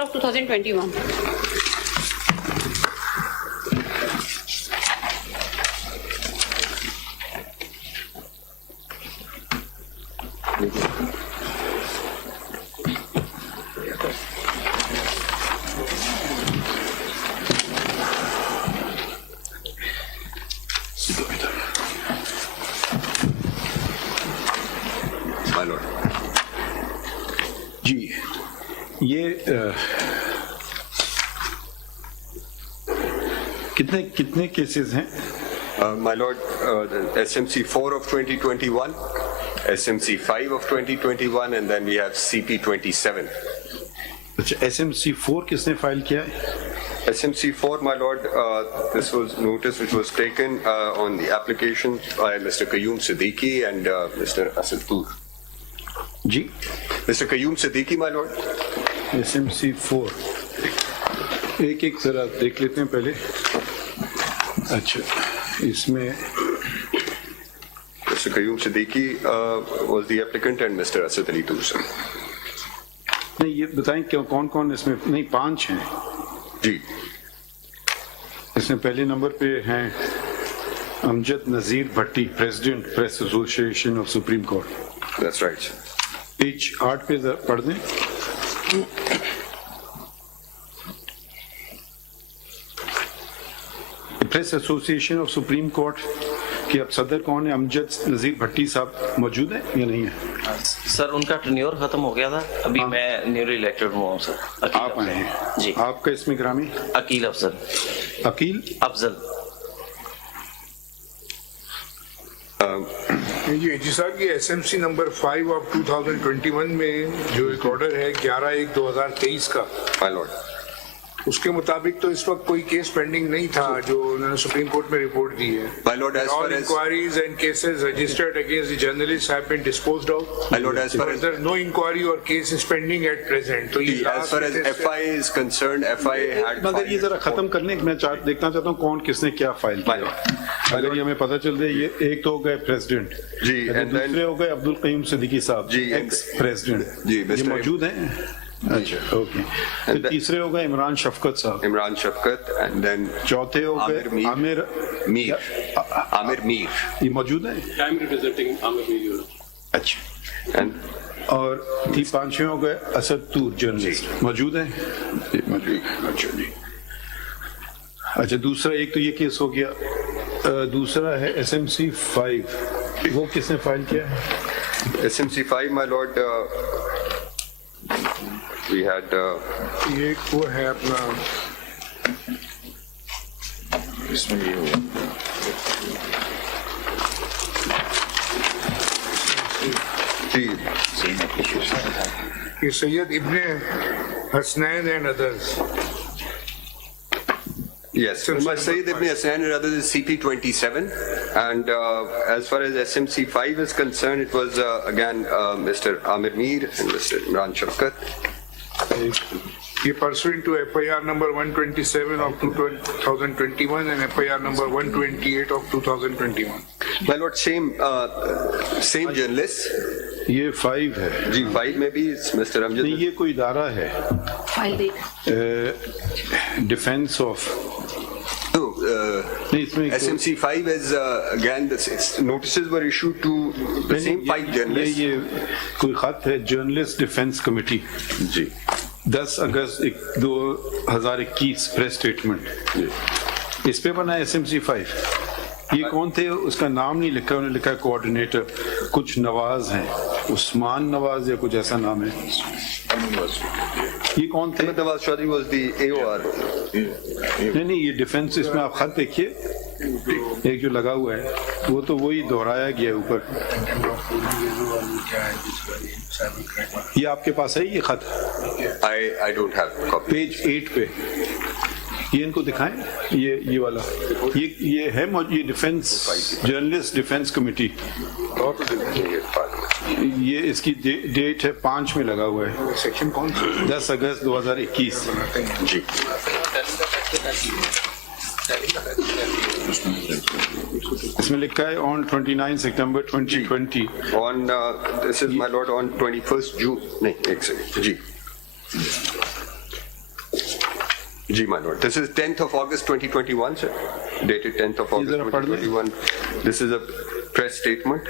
of 2021. جی یہ کتنے cases ہیں؟ My lord, SMC 4 of 2021, SMC 5 of 2021, and then we have CP 27. اچھا SMC 4 کس نے فائل کیا ہے؟ SMC 4, my lord, this was notice which was taken on the application by Mr. Qayyum Siddiqui and Mr. Asadpur. G Mr. Qayyum Siddiqui, my lord. SMC 4 ایک ایک ذرا دیکھ لیتے ہیں پہلے. اچھا اس میں Mr. Qayyum Siddiqui was the applicant and Mr. Asad Ali too, sir. نہیں یہ بتائیں کون کون اس میں؟ نہیں 5 ہیں جی. اس میں پہلے نمبر پہ ہیں Amjad Nazir Bhatti, president press association of supreme court. That's right, sir. Page 8 پہ پڑھ دیں. Press association of supreme court کے اب صدر کون ہے؟ امجد نذیر بھٹی صاحب موجود ہیں یا نہیں ہیں؟ سر ان کا ٹرنیور ختم ہو گیا تھا، ابھی میں نیولی الیکٹڈ ہوا ہوں سر. آپ آئے ہیں جی. آپ کا اس میں گرامی عقیل افضل. عقیل افضل. جی صاحب یہ S M C number 5 of 2021 میں جو ایک آرڈر ہے 11/1/2023 کا، My lord. اس کے مطابق تو اس وقت کوئی کیس پینڈنگ نہیں تھا جو انہوں نے سپریم کورٹ میں رپورٹ دی ہے. My lord, as All far as inquiries and cases registered against the journalists have been disposed of. My lord, as far as There is no inquiry or case is pending at present. تو یہ as far as FIA is concerned, FIA had مگر یہ ذرا ختم کرنے میں دیکھنا چاہتا ہوں کون کس نے کیا فائل کیا. اگر یہ ہمیں پتہ چل جائے یہ ایک تو ہو گئے پریزیڈنٹ جی، دوسرے ہو گئے عبدالقیوم صدیقی صاحب جی، ایکس پریزیڈنٹ جی، یہ موجود ہیں. اچھا اوکے. پھر تیسرے ہو گئے عمران شفقت صاحب. عمران شفقت and then چوتھے ہو گئے عامر میر. یہ موجود ہیں. اچھا. اور پانچویں ہو گئے اسد طور جرنلسٹ موجود ہیں. اچھا جی. اچھا دوسرا ایک تو یہ کیس ہو گیا. دوسرا ہے SMC 5 وہ کس نے فائل کیا ہے؟ SMC 5, my lord, we had یہ وہ ہے اپنا اس میں یہ سید ابن Hasnain and others. yes, Sayyid Ibn Hassan and others is CP 27, and as far as SMC 5 is concerned, it was again Mr. Amir Mir and Mr. Imran Shafqat. یہ pursuant to FIR number 127 of 2021 and FIR number 128 of 2021. My lord, same journalist. یہ 5 ہے جی. 5 میں بھی Mr. Amjad. نہیں یہ کوئی ادارہ ہے فائل دیکھ defence of. SMC 5 is again the notices were issued to the same 5 journalists. یہ کوئی خط ہے جرنلسٹ ڈیفینس کمیٹی جی. 10 اگست 2021 پریس اسٹیٹمنٹ اس پہ بنا ہے SMC 5. یہ کون تھے؟ اس کا نام نہیں لکھا، انہوں نے لکھا ہے کوآرڈینیٹر. کچھ نواز ہیں، عثمان نواز یا کچھ ایسا نام ہے. یہ کون تھے؟ Nawaz Chaudhary was the AOR. نہیں یہ ڈیفینس. اس میں آپ خط دیکھیے ایک جو لگا ہوا ہے وہ تو وہی دہرایا گیا ہے اوپر. یہ آپ کے پاس ہے یہ خط؟ I don't have a copy. Page 8 پہ یہ ان کو دکھائیں. یہ والا یہ ہے یہ ڈیفینس جرنلسٹ ڈیفینس کمیٹی. یہ اس کی ڈیٹ ہے 5 میں لگا ہوا ہے. سیکشن کون سا؟ 10 اگست 2021. جی. اس میں لکھا ہے on 29 September 2020. On this is my lord on 21st June. نہیں ایک سیکنڈ. جی. Ji, my lord. This is 10th of August 2021, sir. Dated 10th of August 2021. This is a press statement.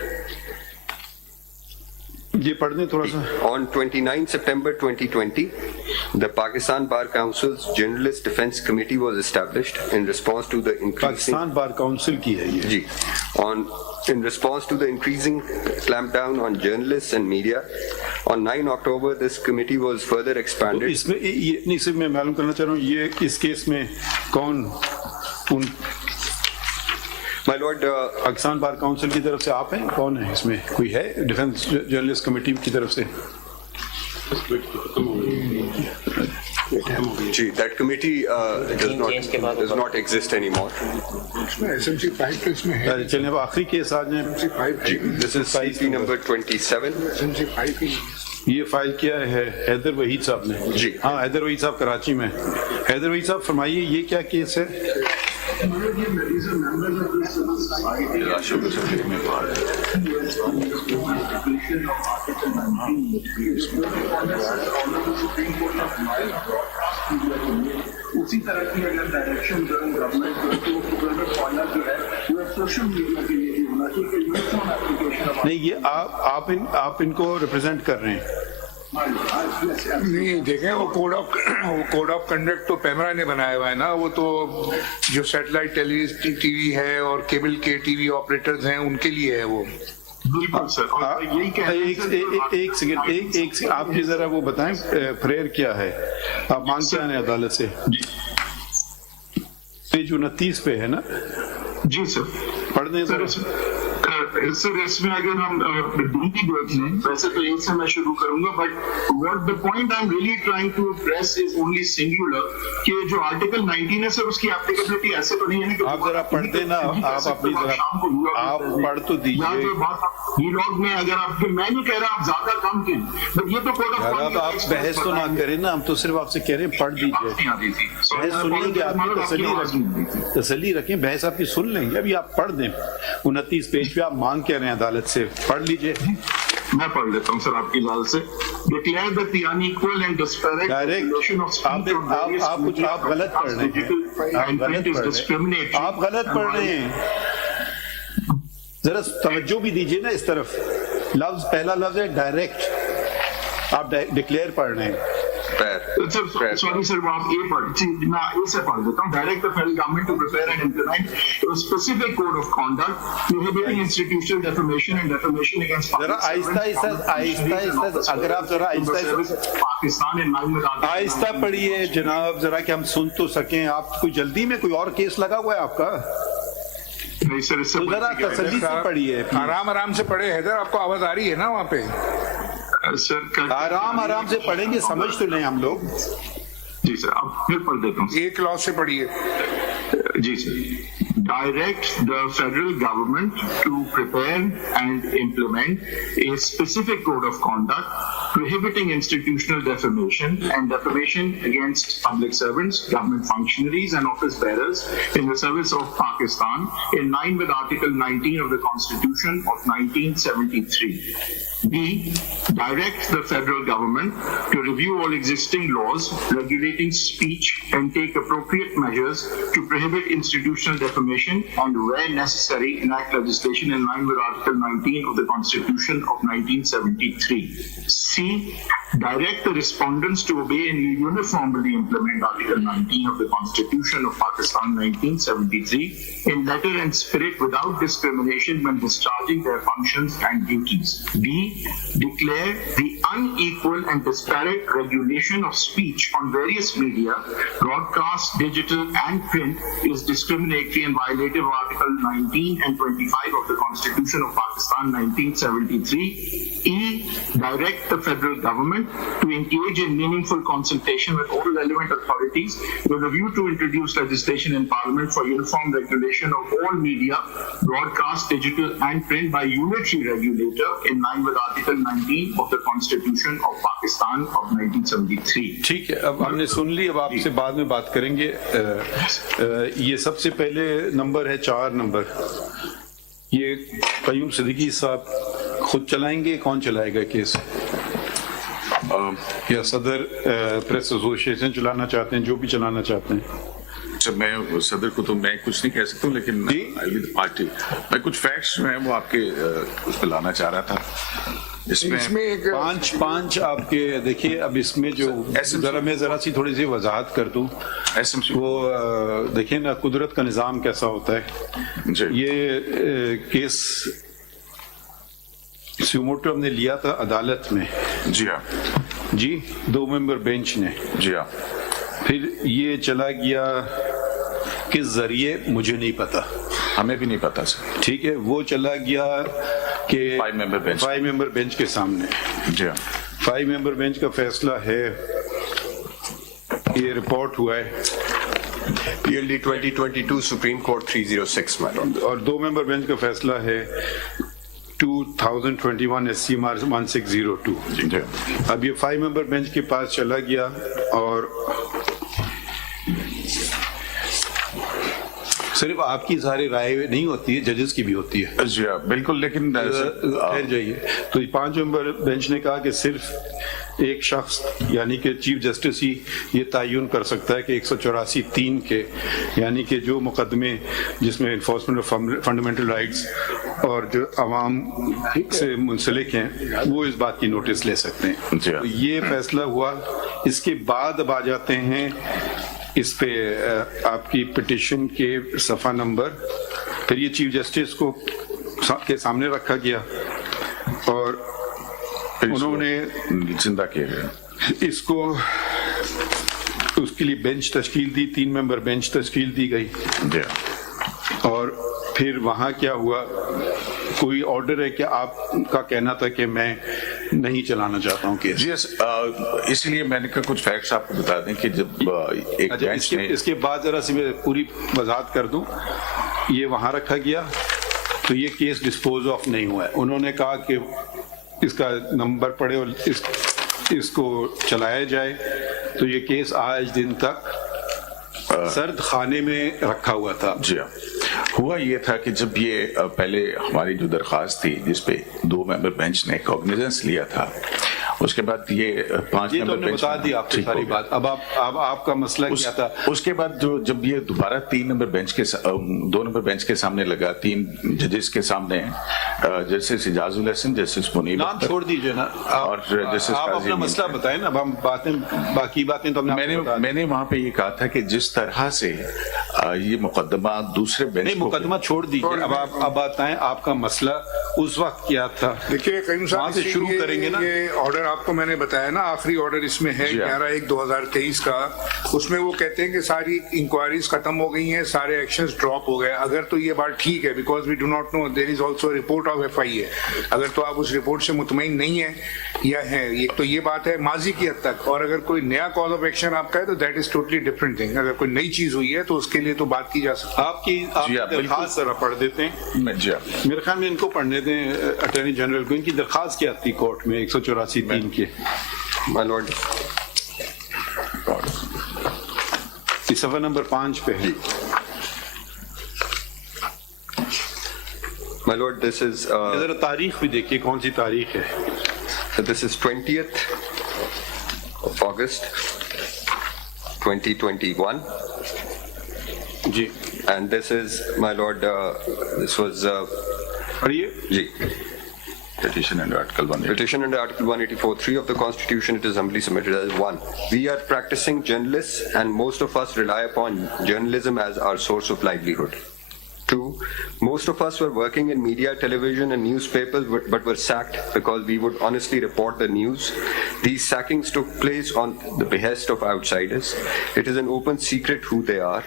یہ پڑھ دیں تھوڑا سا. On 29 September 2020, the Pakistan Bar Council's Journalist Defense Committee was established in response to the increasing... Pakistan bar council کی ہے یہ. Ji. In response to the increasing clampdown on journalists and media, on 9 October, this committee was further expanded. اس میں نہیں صرف میں معلوم کرنا چاہ رہا ہوں یہ اس کیس میں کون My lord, Pakistan bar council کی طرف سے آپ ہیں, کون ہے اس میں, کوئی ہے ڈیفنس جرنلسٹ کمیٹی کی طرف سے؟ that committee does not exist anymore. SMC 5 تو اس میں ہے. چلیں اب آخری کیس آ جائیں. This is CP number 27. SMC 5 ہی یہ فائل کیا ہے حیدر وحید صاحب نے؟ جی. ہاں حیدر وحید صاحب کراچی میں. حیدر وحید صاحب فرمائیے یہ کیا کیس ہے؟ اسی طرح کی اگر ڈائریکشن گورنمنٹ جو ہے وہ سوشل میڈیا کے لیے بھی ہونا چاہیے کہ یونیفارم اپلیکیشن. نہیں یہ آپ ان کو ریپرزینٹ کر رہے ہیں. نہیں دیکھیں وہ کوڈ آف کنڈکٹ تو پیمرا نے بنایا ہوا ہے نا, وہ تو جو سیٹلائٹ ٹی وی ہے اور کیبل کے ٹی وی آپریٹرز ہیں ان کے لیے ہے وہ. بالکل سر. ایک سیکنڈ آپ جی ذرا وہ بتائیں پریئر کیا ہے, آپ مانگ کے آنے عدالت سے؟ پیج 29 پہ ہے نا؟ جی سر. پڑھ دیں ذرا. سر اس میں اگر ہم ڈی بھی دیکھ لیں, ویسے تو ایک سے میں شروع کروں گا, but what the point I'm really trying to express is only singular کہ جو آرٹیکل 19 ہے سر اس کی اپلیکیبلٹی ایسے تو نہیں ہے کہ آپ ذرا پڑھ دیں نا, آپ اپنی ذرا آپ پڑھ تو دیجیے. یہ لوگ میں اگر آپ میں نہیں کہہ رہا آپ زیادہ کم کریں, بٹ یہ تو کوڈ آپ بحث تو نہ کریں نا, ہم تو صرف آپ سے کہہ رہے ہیں پڑھ دیجیے. بحث سنیں گے, آپ کی تسلی رکھیں, بحث آپ کی سن لیں گے. ابھی آپ پڑھ دیں 29 پیج پہ, آپ مانگ کہہ رہے ہیں عدالت سے, پڑھ لیجئے. میں پڑھ لیتا ہوں سر آپ کی اجازت سے. Declare that the unequal and disparate population of آپ غلط پڑھ رہے ہیں, آپ غلط پڑھ رہے ہیں. ذرا توجہ بھی دیجئے نا اس طرف. لفظ پہلا لفظ ہے ڈائریکٹ, آپ ڈکلیئر پڑھ رہے ہیں. سوری سر, وہ آپ اے پڑھ, میں اے سے پڑھ دیتا ہوں. Direct the federal government to prepare and implement a specific code of conduct prohibiting institutional defamation and defamation against ذرا آہستہ اگر آپ ذرا پاکستان آہستہ پڑھیے جناب, ذرا کہ ہم سن تو سکیں. آپ کوئی جلدی میں کوئی اور کیس لگا ہوا ہے آپ کا؟ نہیں سر, اس سے ذرا تسلی سے پڑھیے, آرام سے پڑھے. حیدر آپ کو آواز آ رہی ہے نا وہاں پہ؟ آرام سے پڑھیں گے, سمجھ تو لیں ہم لوگ. جی سر, اب پھر پڑھ دیتا ہوں. ایک لاء سے پڑھیے. جی سر. Direct the federal government to prepare and implement a specific code of conduct prohibiting institutional defamation and defamation against public servants, government functionaries and office bearers in the service of Pakistan in line with Article 19 of the Constitution of 1973. B. Direct the federal government to review all existing laws regulating speech and take appropriate measures to prohibit institutional defamation and where necessary enact legislation in line with Article 19 of the Constitution of 1973. C. Direct the respondents to obey and uniformly implement Article 19 of the Constitution of Pakistan 1973 in letter and spirit without discrimination when discharging their functions and duties. D. Declare the unequal and disparate regulation of speech on various media, broadcast, digital and print is discriminatory and violative of Article 19 and 25 of the Constitution of Pakistan 1973. E. Direct the federal government to engage in meaningful consultation with all relevant authorities with a view to introduce legislation in Parliament for uniform regulation of all media, broadcast, digital and print by unitary regulator in line with Article 19 of the Constitution of Pakistan of 1973. ٹھیک ہے, اب ہم نے سن لی, اب آپ سے بعد میں بات کریں گے. یہ سب سے پہلے نمبر ہے 4 نمبر. یہ قیوم صدیقی صاحب خود چلائیں گے, کون چلائے گا کیس؟ یا صدر پریس ایسوسیشن چلانا چاہتے ہیں, جو بھی چلانا چاہتے ہیں. اچھا, میں صدر کو تو میں کچھ نہیں کہہ سکتا ہوں, لیکن پارٹی میں کچھ فیکٹس جو ہیں وہ آپ کے اس پہ لانا چاہ رہا تھا. اس میں ایک پانچ آپ کے دیکھیے. اب اس میں جو ذرا سی تھوڑی سی وضاحت کر دوں. وہ دیکھیں نا قدرت کا نظام کیسا ہوتا ہے. یہ کیس سیوموٹو ہم نے لیا تھا عدالت میں. جی ہاں جی, 2 ممبر بینچ نے. جی ہاں. پھر یہ چلا گیا کس ذریعے مجھے نہیں پتا, ہمیں بھی نہیں پتا سر. ٹھیک ہے, وہ چلا گیا کہ 5 ممبر بینچ کے سامنے. جی ہاں. 5 ممبر بینچ کا فیصلہ ہے, یہ رپورٹ ہوا ہے PLD 2022 Supreme Court 306 my lord. اور 2 ممبر بینچ کا فیصلہ ہے 2021 SCMR 1602. اب یہ 5 ممبر بینچ کے پاس چلا گیا اور صرف آپ کی ساری رائے نہیں ہوتی ہے, ججز کی بھی ہوتی ہے. جی ہاں بالکل, لیکن ٹھہر جائیے. تو 5 ممبر بینچ نے کہا کہ صرف ایک شخص یعنی کہ چیف جسٹس ہی یہ تعین کر سکتا ہے کہ 184(3) کے یعنی کہ جو مقدمے جس میں انفورسمنٹ آف فنڈامنٹل رائٹس اور جو عوام سے منسلک ہیں وہ اس بات کی نوٹس لے سکتے ہیں. تو یہ فیصلہ ہوا. اس کے بعد اب آ جاتے ہیں اس پہ آپ کی پٹیشن کے صفحہ نمبر. پھر یہ چیف جسٹس کو کے سامنے رکھا گیا اور انہوں نے زندہ کیا گیا. اس کو اس کے لیے بینچ تشکیل دی, 3 ممبر بینچ تشکیل دی گئی. اور پھر وہاں کیا ہوا, کوئی آرڈر ہے کہ آپ کا کہنا تھا کہ میں نہیں چلانا چاہتا ہوں کیس. جی اس لیے میں نے کہا کچھ فیکٹس آپ کو بتا دیں کہ جب ایک بینچ نے اس کے بعد ذرا سی میں پوری وضاحت کر دوں. یہ وہاں رکھا گیا تو یہ کیس ڈسپوز آف نہیں ہوا ہے. انہوں نے کہا کہ اس کا نمبر پڑے اور اس کو چلایا جائے. تو یہ کیس آج دن تک سرد خانے میں رکھا ہوا تھا. جی ہاں. ہوا یہ تھا کہ جب یہ پہلے ہماری جو درخواست تھی جس پہ 2 ممبر بینچ نے کوگنیزنس لیا تھا, اس کے بعد یہ 5 ممبر بینچ بتا دی آپ کی ساری بات. اب آپ کا مسئلہ کیا تھا؟ اس کے بعد جب یہ دوبارہ 3 نمبر بینچ کے 2 نمبر بینچ کے سامنے لگا, 3 ججز کے سامنے, جسٹس اعجاز الحسن, جسٹس منیب, نام چھوڑ دیجیے نا, اور جسٹس آپ اپنا مسئلہ بتائیں نا. اب ہم باقی باتیں تو میں نے وہاں پہ یہ کہا تھا کہ جس طرح سے یہ مقدمہ دوسرے بینچ, مقدمہ چھوڑ دیجیے. اب بتائیں آپ کا مسئلہ اس وقت کیا تھا. دیکھیے کریم صاحب, وہاں سے شروع کریں گے نا. یہ آرڈر آپ کو میں نے بتایا نا, آخری آرڈر اس میں ہے 11/1/2023 کا. اس میں وہ کہتے ہیں کہ ساری انکوائریز ختم ہو گئی ہیں, سارے ایکشنز ڈراپ ہو گئے. اگر تو یہ بات ٹھیک ہے, because we do not know, there is also report of FIA. اگر تو آپ اس رپورٹ سے مطمئن نہیں ہیں یا ہیں, تو یہ بات ہے ماضی کی حد تک. اور اگر کوئی نیا کاز آف ایکشن آپ کا ہے تو that is totally different thing. اگر کوئی نئی چیز ہوئی ہے تو اس کے لیے تو بات کی جا سکتی ہے. آپ کی درخواست ذرا پڑھ دیتے ہیں. میرے خیال میں ان کو پڑھنے دیں اٹارنی جنرل کو. ان کی درخواست کیا تھی کورٹ میں 184(3) کے. My lord. صفحہ نمبر 5 پہ ہے. My lord, this is ذرا تاریخ بھی دیکھیے کون سی تاریخ ہے. this is 20th of August 2021. G. And this is, my lord, this was پڑھیے. ji. Petition under Article 184. Petition under Article 184(3) of the Constitution, it is humbly submitted as 1. We are practicing journalists and most of us rely upon journalism as our source of livelihood. 2. Most of us were working in media, television and newspapers but were sacked because we would honestly report the news. These sackings took place on the behest of outsiders. It is an open secret who they are.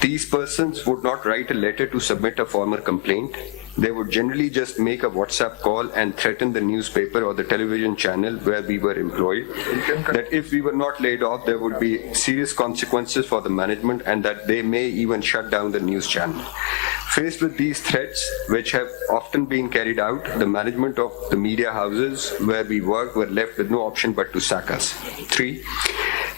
These persons would not write a letter to submit a formal complaint. They would generally just make a WhatsApp call and threaten the newspaper or the television channel where we were employed that if we were not laid off, there would be serious consequences for the management and that they may even shut down the news channel. Faced with these threats, which have often been carried out, the management of the media houses where we work were left with no option but to sack us. 3.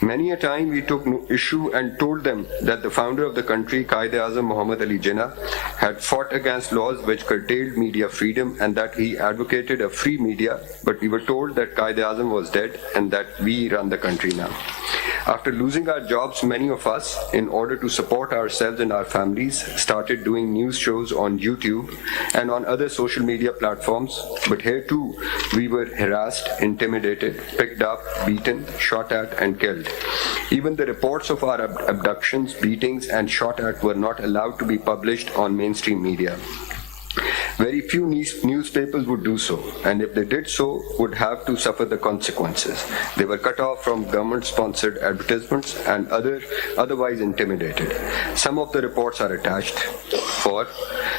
Many a time we took no issue and told them that the founder of the country, Qazi Muhammad Ali Jinnah, had fought against laws which curtailed media freedom and that he advocated a free media, but we were told that Qazi was dead and that we run the country now. After losing our jobs, many of us, in order to support ourselves and our families, started doing news shows on YouTube and on other social media platforms, but here too we were harassed, intimidated, picked up, beaten, shot at and killed. Even the reports of our abductions, beatings and shot at were not allowed to be published on mainstream media. Very few newspapers would do so, and if they did so, would have to suffer the consequences. They were cut off from government-sponsored advertisements and otherwise intimidated. Some of the reports are attached. 4.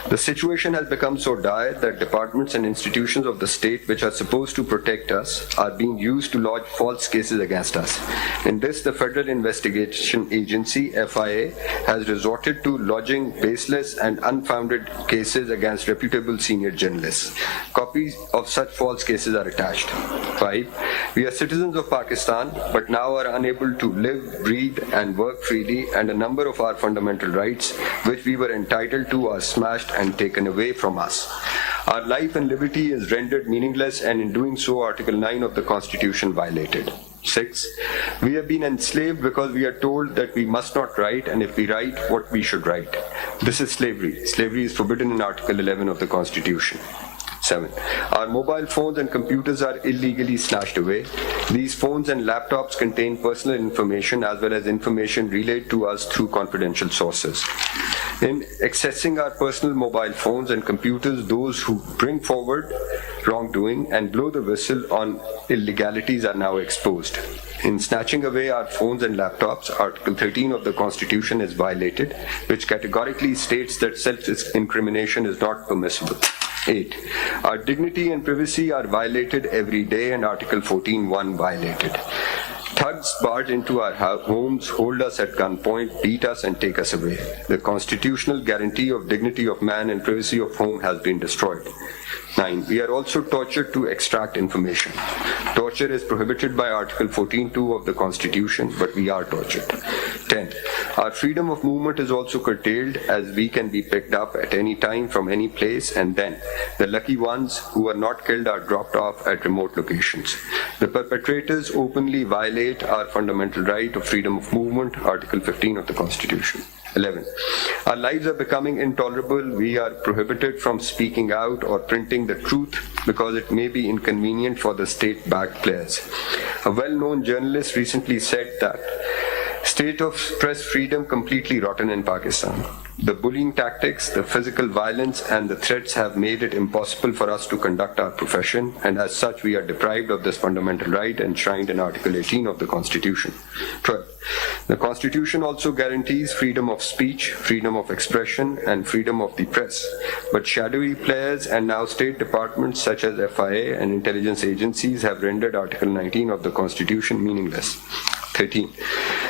The situation has become so dire that departments and institutions of the state which are supposed to protect us are being used to lodge false cases against us. In this, the Federal Investigation Agency, FIA, has resorted to lodging baseless and unfounded cases against reputable senior journalists. Copies of such false cases are attached. 5. We are citizens of Pakistan, but now are unable to live, breathe, and work freely, and a number of our fundamental rights, which we were entitled to, are smashed and taken away from us. Our life and liberty is rendered meaningless, and in doing so, Article 9 of the Constitution violated. 6. We have been enslaved because we are told that we must not write, and if we write, what we should write. This is slavery. Slavery is forbidden in Article 11 of the Constitution. 7. Our mobile phones and computers are illegally snatched away. These phones and laptops contain personal information as well as information relayed to us through confidential sources. In accessing our personal mobile phones and computers, those who bring forward wrongdoing and blow the whistle on illegalities are now exposed. In snatching away our phones and laptops, Article 13 of the Constitution is violated, which categorically states that self-incrimination is not permissible. 8. Our dignity and privacy are violated every day, and Article 14(1) violated. Thugs barge into our homes, hold us at gunpoint, beat us and take us away. The constitutional guarantee of dignity of man and privacy of home has been destroyed. 9. We are also tortured to extract information. Torture is prohibited by Article 14(2) of the Constitution, but we are tortured. 10. Our freedom of movement is also curtailed, as we can be picked up at any time from any place, and then the lucky ones who are not killed are dropped off at remote locations. The perpetrators openly violate our fundamental right of freedom of movement, Article 15 of the Constitution. 11. Our lives are becoming intolerable. We are prohibited from speaking out or printing the truth because it may be inconvenient for the state-backed players. A well-known journalist recently said that state of press freedom completely rotten in Pakistan. The bullying tactics, the physical violence, and the threats have made it impossible for us to conduct our profession, and as such we are deprived of this fundamental right enshrined in Article 18 of the Constitution. 12. The Constitution also guarantees freedom of speech, freedom of expression, and freedom of the press. But shadowy players and now state departments such as FIA and intelligence agencies have rendered Article 19 of the Constitution meaningless. 13.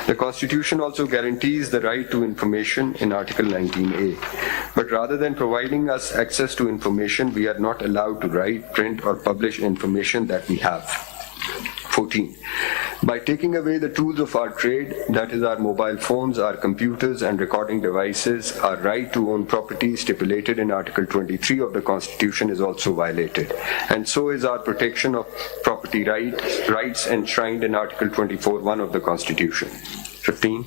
The Constitution also guarantees the right to information in Article 19A. But rather than providing us access to information, we are not allowed to write, print, or publish information that we have. 14. By taking away the tools of our trade, that is our mobile phones, our computers and recording devices, our right to own property stipulated in Article 23 of the Constitution is also violated. And so is our protection of property rights enshrined in Article 24(1) of the Constitution. 15.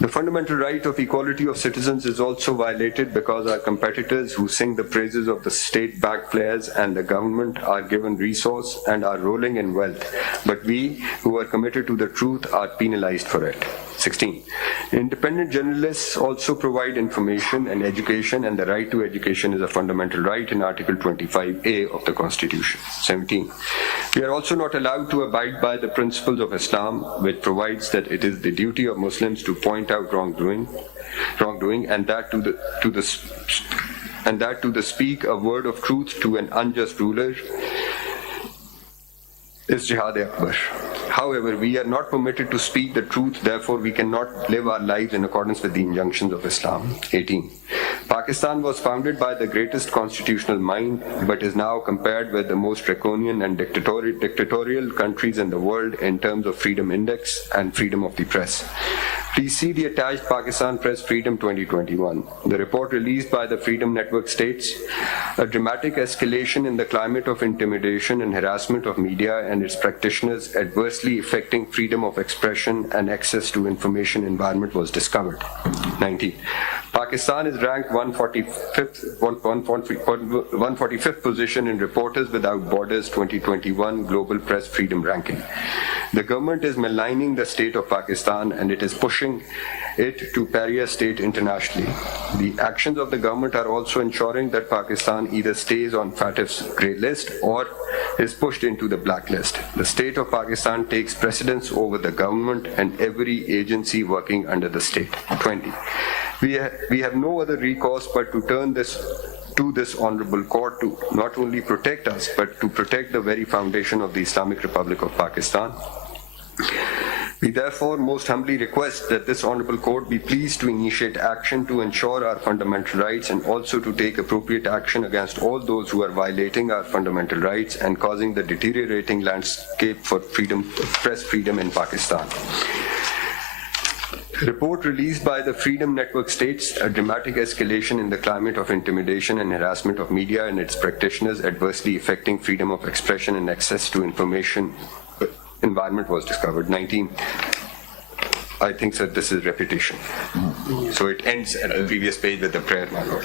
The fundamental right of equality of citizens is also violated because our competitors who sing the praises of the state-backed players and the government are given resource and are rolling in wealth, but we who are committed to the truth are penalized for it. 16. Independent journalists also provide information and education, and the right to education is a fundamental right in Article 25A of the Constitution. 17. We are also not allowed to abide by the principles of Islam, which provides that it is the duty of Muslims to point out wrongdoing, and that to speak a word of truth to an unjust ruler is Jihad Akbar. However, we are not permitted to speak the truth, therefore we cannot live our lives in accordance with the injunctions of Islam. 18. Pakistan was founded by the greatest constitutional mind, but is now compared with the most draconian and dictatorial countries in the world in terms of freedom index and freedom of the press. Please see the attached Pakistan Press Freedom 2021. The report released by the Freedom Network states, a dramatic escalation in the climate of intimidation and harassment of media and its practitioners adversely affecting freedom of expression and access to information environment was discovered. 19. Pakistan is ranked 145th position in Reporters Without Borders 2021 Global Press Freedom Ranking. The government is maligning the state of Pakistan and it is pushing it to pariah state internationally. The actions of the government are also ensuring that Pakistan either stays on FATF's grey list or is pushed into the blacklist. The state of Pakistan takes precedence over the government and every agency working under the state. 20. We have no other recourse but to turn this honorable court to not only protect us but to protect the very foundation of the Islamic Republic of Pakistan. We therefore most humbly request that this honorable court be pleased to initiate action to ensure our fundamental rights and also to take appropriate action against all those who are violating our fundamental rights and causing the deteriorating landscape for press freedom in Pakistan. Report released by the Freedom Network states a dramatic escalation in the climate of intimidation and harassment of media and its practitioners adversely affecting freedom of expression and access to information environment was discovered. 19. I think that this is repetition. So it ends at the previous page with the prayer, my Lord.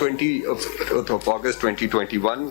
20th of August 2021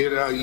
13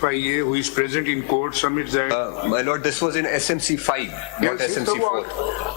FIA who is present in court submits that My lord, this was in SMC5 not SMC4.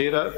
13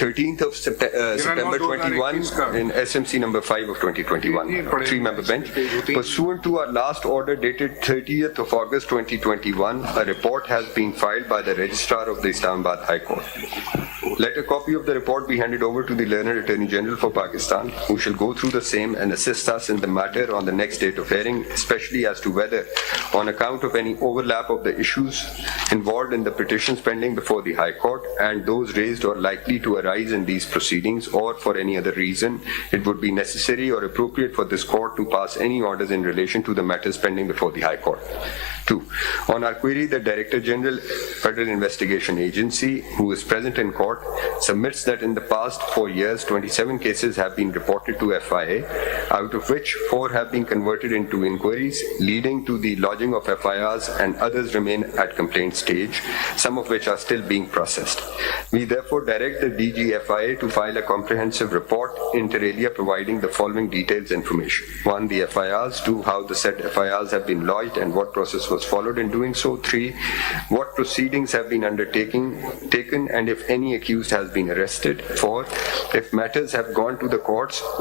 13th of September 21 in SMC number 5 of 2021 3-member bench pursuant to our last order dated 30th of August 2021 a report has been filed by the registrar of the Islamabad High Court. Let a copy of the report be handed over to the learned Attorney General for Pakistan, who shall go through the same and assist us in the matter on the next date of hearing, especially as to whether, on account of any overlap of the issues involved in the petitions pending before the High Court and those raised or likely to arise in these proceedings, or for any other reason, it would be necessary or appropriate for this court to pass any orders in relation to the matters pending before the High Court. 2. On our query, the Director General, Federal Investigation Agency, who is present in court, submits that in the past 4 years, 27 cases have been reported to FIA, out of which 4 have been converted into inquiries, leading to the lodging of FIRs, and others remain at complaint stage, some of which are still being processed. We therefore direct the DG FIA to file a comprehensive report inter alia providing the following details information. 1. The FIRs. 2. How the said FIRs have been lodged and what process was followed in doing so. 3. What proceedings have been taken and if any accused has been arrested. 4. If matters have gone to the courts,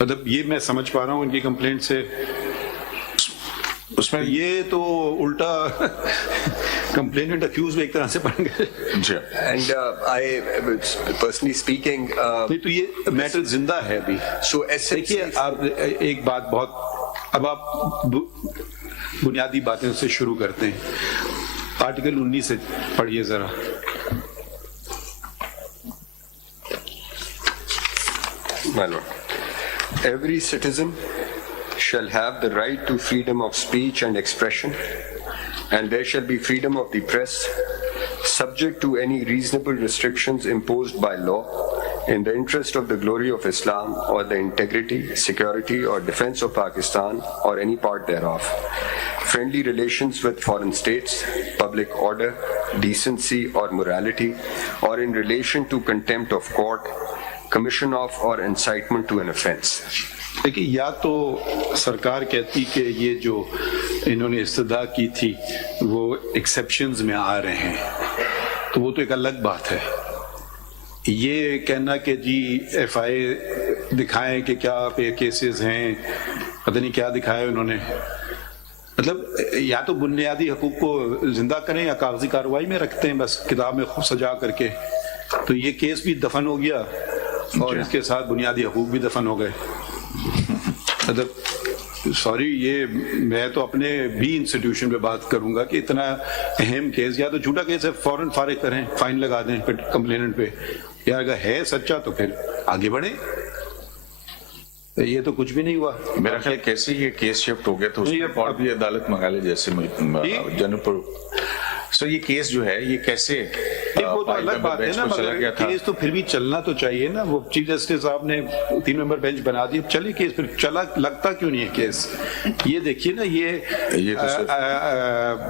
مطلب یہ میں سمجھ پا رہا ہوں ان کی complaint سے، اس میں یہ تو الٹا کمپلیننٹ اکیوز ایک طرح سے بن گئے. And I personally speaking, تو یہ میٹر زندہ ہے ابھی. so دیکھیے آپ ایک بات بہت، اب آپ بنیادی باتیں سے شروع کرتے ہیں. آرٹیکل 19 سے پڑھیے ذرا. My lord, every citizen shall have the right to freedom of speech and expression, and there shall be freedom of the press, subject to any reasonable restrictions imposed by law, in the interest of the glory of Islam or the integrity, security or defense of Pakistan or any part thereof. Friendly relations with foreign states, public order, decency or morality, or in relation to contempt of court, commission of or incitement to an offense. دیکھیے یا تو سرکار کہتی کہ یہ جو انہوں نے استدعا کی تھی وہ ایکسیپشنز میں آ رہے ہیں تو وہ تو ایک الگ بات ہے. یہ کہنا کہ جی ایف آئی دکھائیں کہ کیا پہ کیسز ہیں، پتہ نہیں کیا دکھایا انہوں نے. مطلب یا تو بنیادی حقوق کو زندہ کریں یا کاغذی کارروائی میں رکھتے ہیں بس کتاب میں خود سجا کر کے. تو یہ کیس بھی دفن ہو گیا اور اس کے ساتھ بنیادی حقوق بھی دفن ہو گئے. مطلب سوری، یہ میں تو اپنے بھی انسٹیٹیوشن پہ بات کروں گا کہ اتنا اہم کیس یا تو جھوٹا کیس ہے فوراً فارغ کریں، فائن لگا دیں کمپلیننٹ پہ، یا اگر ہے سچا تو پھر آگے بڑھیں. یہ تو کچھ بھی نہیں ہوا. میرا خیال کیسے یہ کیس شفٹ ہو گیا تو اس میں اور بھی عدالت منگا لے جیسے جنرل پر. سو یہ کیس جو ہے یہ کیسے وہ تو الگ بات ہے نا، مگر کیس تو پھر بھی چلنا تو چاہیے نا. وہ چیف جسٹس صاحب نے 3 ممبر بینچ بنا دی، چلے کیس پھر چلا، لگتا کیوں نہیں ہے کیس. یہ دیکھیے نا، یہ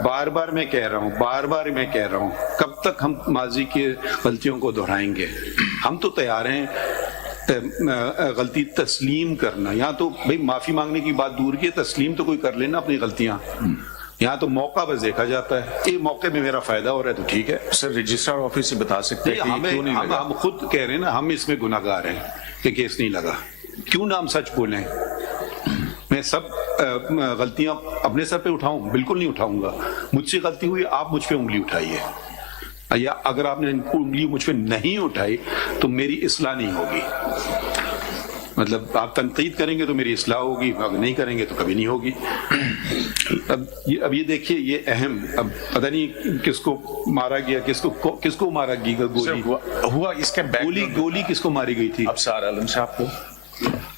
بار بار میں کہہ رہا ہوں کب تک ہم ماضی کی غلطیوں کو دہرائیں گے. ہم تو تیار ہیں غلطی تسلیم کرنا. یہاں تو بھائی معافی مانگنے کی بات دور کی، تسلیم تو کوئی کر لینا اپنی غلطیاں. یہاں تو موقع بس دیکھا جاتا ہے، یہ موقع میں میرا فائدہ ہو رہا ہے تو ٹھیک ہے. سر رجسٹرار آفس سے بتا سکتے ہیں ہم خود کہہ رہے ہیں نا، ہم اس میں گناہ گار ہیں کہ کیس نہیں لگا. کیوں نہ ہم سچ بولیں؟ میں سب غلطیاں اپنے سر پہ اٹھاؤں؟ بالکل نہیں اٹھاؤں گا. مجھ سے غلطی ہوئی، آپ مجھ پہ انگلی اٹھائیے، یا اگر آپ نے انگلی مجھ پہ نہیں اٹھائی تو میری اصلاح نہیں ہوگی. مطلب آپ تنقید کریں گے تو میری اصلاح ہوگی، اگر نہیں کریں گے تو کبھی نہیں ہوگی. اب یہ دیکھیے، یہ اہم، اب پتہ نہیں کس کو مارا گیا، کس کو مارا گیا گولی ہوا، اس کا گولی کس کو ماری گئی تھی؟ ابصار عالم صاحب کو،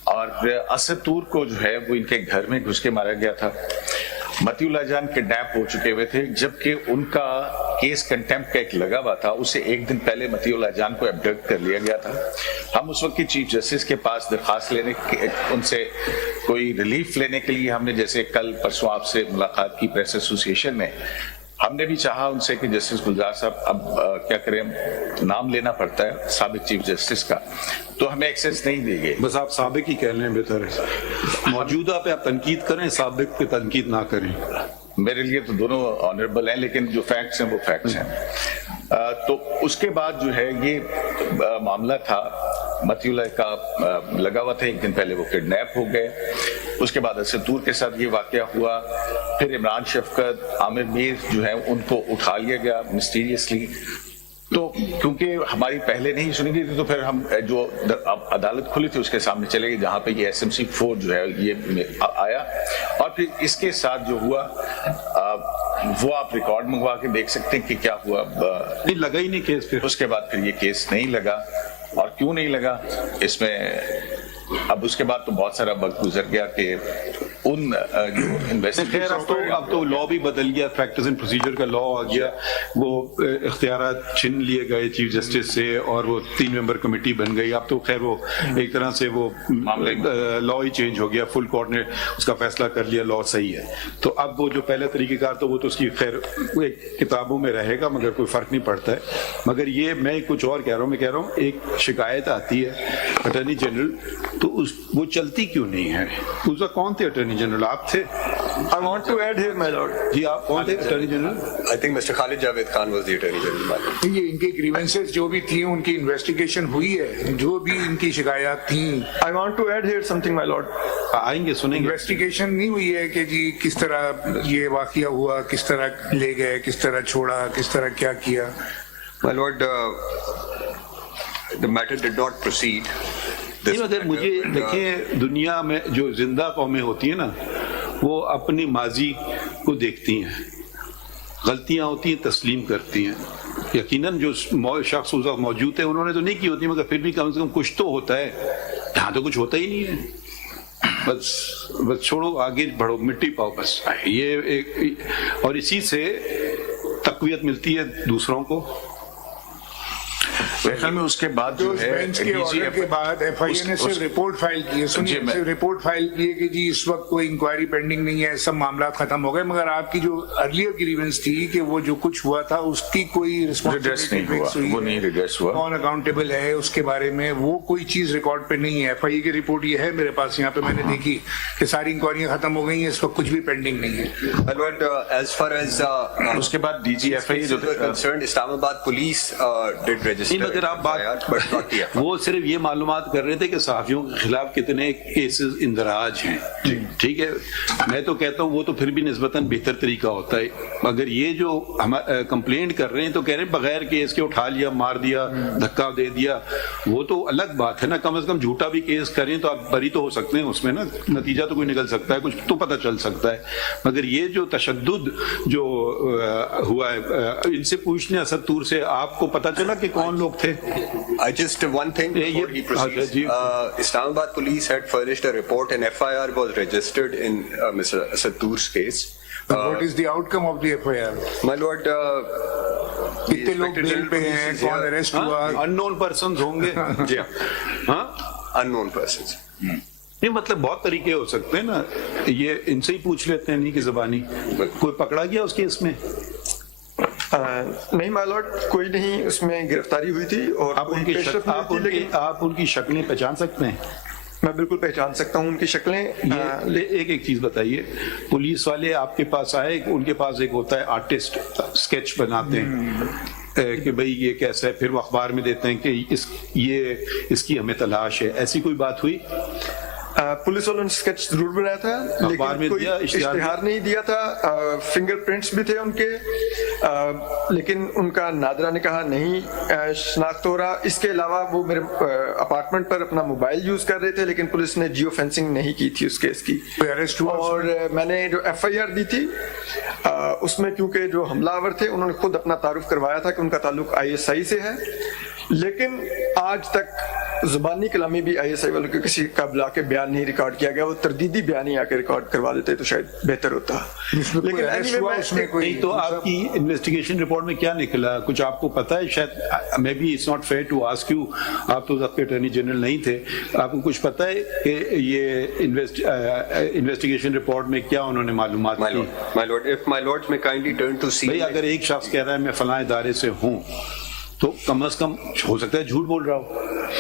اور اسد طور کو جو ہے وہ ان کے گھر میں گھس کے مارا گیا تھا. متی اللہ جان کڈنیپ ہو چکے ہوئے تھے، جبکہ ان کا کیس کنٹیمپٹ کا ایک لگا ہوا تھا. اسے ایک دن پہلے متی اللہ جان کو ایبڈکٹ کر لیا گیا تھا. ہم اس وقت کی چیف جسٹس کے پاس درخواست لینے، ان سے کوئی ریلیف لینے کے لیے ہم نے، جیسے کل پرسوں آپ سے ملاقات کی پریس ایسوسیشن میں، ہم نے بھی چاہا ان سے کہ جسٹس گلزار صاحب اب کیا کریں، نام لینا پڑتا ہے سابق چیف جسٹس کا، تو ہمیں ایکسیس نہیں دی گئی. بس آپ سابق ہی کہہ لیں بہتر ہے. موجودہ پہ آپ تنقید کریں، سابق پہ تنقید نہ کریں. میرے لیے تو دونوں آنریبل ہیں، لیکن جو فیکٹس ہیں وہ فیکٹس ہیں. تو اس کے بعد جو ہے یہ معاملہ تھا، متی اللہ کا لگا ہوا تھا، ایک دن پہلے وہ کڈنیپ ہو گئے. اس کے بعد اسد طور کے ساتھ یہ واقعہ ہوا. پھر عمران شفقت، عامر میر جو ہے ان کو اٹھا لیا گیا مسٹیریسلی. تو کیونکہ ہماری پہلے نہیں سنی گئی تھی تو پھر ہم جو عدالت کھلی تھی اس کے سامنے چلے گئے، جہاں پہ یہ ایس ایم سی 4 جو ہے یہ آیا. اور پھر اس کے ساتھ جو ہوا وہ آپ ریکارڈ منگوا کے دیکھ سکتے ہیں کہ کیا ہوا. لگا ہی نہیں کیس. پھر اس کے بعد پھر یہ کیس نہیں لگا. اور کیوں نہیں لگا اس میں اب اس کے بعد تو بہت سارا وقت گزر گیا کہ ان جو خیر اب تو لا بھی بدل گیا، پریکٹس اینڈ پروسیجر کا لا آ گیا. وہ اختیارات چھین لیے گئے چیف جسٹس سے اور وہ 3 ممبر کمیٹی بن گئی. اب تو خیر وہ ایک طرح سے وہ لا ہی چینج ہو گیا. فل کورٹ نے اس کا فیصلہ کر لیا، لا صحیح ہے. تو اب وہ جو پہلے طریقہ کار تھا وہ تو اس کی خیر کتابوں میں رہے گا، مگر کوئی فرق نہیں پڑتا ہے. مگر یہ میں کچھ اور کہہ رہا ہوں، میں کہہ رہا ہوں ایک شکایت آتی ہے اٹارنی جنرل، تو وہ چلتی کیوں نہیں ہے؟ اس کا کون تھے اٹارنی اٹارنی جنرل آپ تھے. I want to add here, my lord. جی آپ کون تھے attorney general? I think Mr. Khalid Javed Khan was the Attorney General. یہ ان کی گریونسز جو بھی تھیں ان کی انویسٹیگیشن ہوئی ہے, جو بھی ان کی شکایات تھیں I want to add here something, my lord. آئیں گے سنیں گے. انویسٹیگیشن نہیں ہوئی ہے کہ جی کس طرح یہ واقعہ ہوا, کس طرح لے گئے, کس طرح چھوڑا, کس طرح کیا کیا. My lord, the matter did not proceed. مگر مجھے دیکھیں, دنیا میں جو زندہ قومیں ہوتی ہیں نا وہ اپنی ماضی کو دیکھتی ہیں, غلطیاں ہوتی ہیں تسلیم کرتی ہیں. یقیناً جو شخص اس وقت موجود تھے انہوں نے تو نہیں کی ہوتی, مگر پھر بھی کم سے کم کچھ تو ہوتا ہے. یہاں تو کچھ ہوتا ہی نہیں ہے. بس چھوڑو, آگے بڑھو, مٹی پاؤ بس. یہ ایک, اور اسی سے تقویت ملتی ہے دوسروں کو. میرے خیال میں اس کے بعد جو ہے بینچ کے آرڈر کے بعد ایف آئی اے نے صرف رپورٹ فائل کی ہے, سنیے, صرف رپورٹ فائل کی ہے کہ جی اس وقت کوئی انکوائری پینڈنگ نہیں ہے, سب معاملات ختم ہو گئے. مگر آپ کی جو ارلیئر گریونس تھی کہ وہ جو کچھ ہوا تھا اس کی کوئی ریڈریس نہیں ہوا, وہ نہیں ریڈریس ہوا, کون اکاؤنٹیبل ہے اس کے بارے میں وہ کوئی چیز ریکارڈ پہ نہیں ہے. ایف آئی اے کی رپورٹ یہ ہے میرے پاس, یہاں پہ میں نے دیکھی کہ ساری انکوائریاں ختم ہو گئی ہیں, اس وقت کچھ بھی پینڈنگ نہیں ہے. As far as اس کے بعد ڈی جی ایف آئی جو concerned, اسلام آباد police did register. مگر آپ بات وہ صرف یہ معلومات کر رہے تھے کہ صحافیوں کے خلاف کتنے کیسز اندراج ہیں. ٹھیک ہے, میں تو کہتا ہوں وہ تو پھر بھی نسبتاً بہتر طریقہ ہوتا ہے. مگر یہ جو ہم کمپلینٹ کر رہے ہیں تو کہہ رہے ہیں بغیر کیس کے اٹھا لیا, مار دیا, دھکا دے دیا, وہ تو الگ بات ہے نا. کم از کم جھوٹا بھی کیس کریں تو آپ بری تو ہو سکتے ہیں اس میں نا, نتیجہ تو کوئی نکل سکتا ہے, کچھ تو پتہ چل سکتا ہے. مگر یہ جو تشدد جو ہوا ہے, ان سے پوچھنے اسد طور سے آپ کو پتہ چلا کہ کون لوگ تھے؟ Just one thing before he proceeds. Islamabad police had furnished a report and FIR was registered in Mr. Asad Toor's case. What is the outcome of the FIR? My lord, کتنے لوگ بیل پہ ہیں, کون اریسٹ ہوا؟ unknown persons ہوں گے. جی ہاں, unknown persons. یہ مطلب بہت طریقے ہو سکتے ہیں نا, یہ ان سے ہی پوچھ لیتے ہیں نہیں کہ زبانی. کوئی پکڑا گیا اس کیس میں؟ نہیں مائی لارڈ, کوئی نہیں, اس میں گرفتاری ہوئی تھی. اور آپ ان کی شکلیں پہچان سکتے ہیں؟ میں بالکل پہچان سکتا ہوں ان کی شکلیں. ایک چیز بتائیے, پولیس والے آپ کے پاس آئے, ان کے پاس ایک ہوتا ہے آرٹسٹ, اسکیچ بناتے ہیں کہ بھئی یہ کیسا ہے, پھر وہ اخبار میں دیتے ہیں کہ اس کی ہمیں تلاش ہے. ایسی کوئی بات ہوئی؟ پولیس والوں نے اسکیچ ضرور بنایا تھا لیکن کوئی اشتہار نہیں دیا تھا. فنگر پرنٹس بھی تھے ان کے, لیکن ان کا نادرہ نے کہا نہیں شناخت ہو رہا. اس کے علاوہ وہ میرے اپارٹمنٹ پر اپنا موبائل یوز کر رہے تھے, لیکن پولیس نے جیو فینسنگ نہیں کی تھی اس کیس کی. اور میں نے جو ایف آئی آر دی تھی اس میں کیونکہ جو حملہ آور تھے انہوں نے خود اپنا تعارف کروایا تھا کہ ان کا تعلق آئی ایس آئی سے ہے, لیکن آج تک زبانی کلامی بھی آئی ایس آئی والوں کے کسی کا بلا کے بیان نہیں ریکارڈ کیا گیا. وہ تردیدی بیان ہی آ کے ریکارڈ کروا دیتے تو شاید بہتر ہوتا. لیکن تو آپ کی انویسٹیگیشن رپورٹ میں کیا نکلا, کچھ آپ کو پتا ہے؟ شاید میں بھی it's not fair to ask you, آپ تو آپ کے اٹارنی جنرل نہیں تھے, آپ کو کچھ پتا ہے کہ یہ انویسٹیگیشن رپورٹ میں کیا انہوں نے معلومات کی؟ بھائی اگر ایک شخص کہہ رہا ہے میں فلاں ادارے سے ہوں تو کم از کم ہو سکتا ہے جھوٹ بول رہا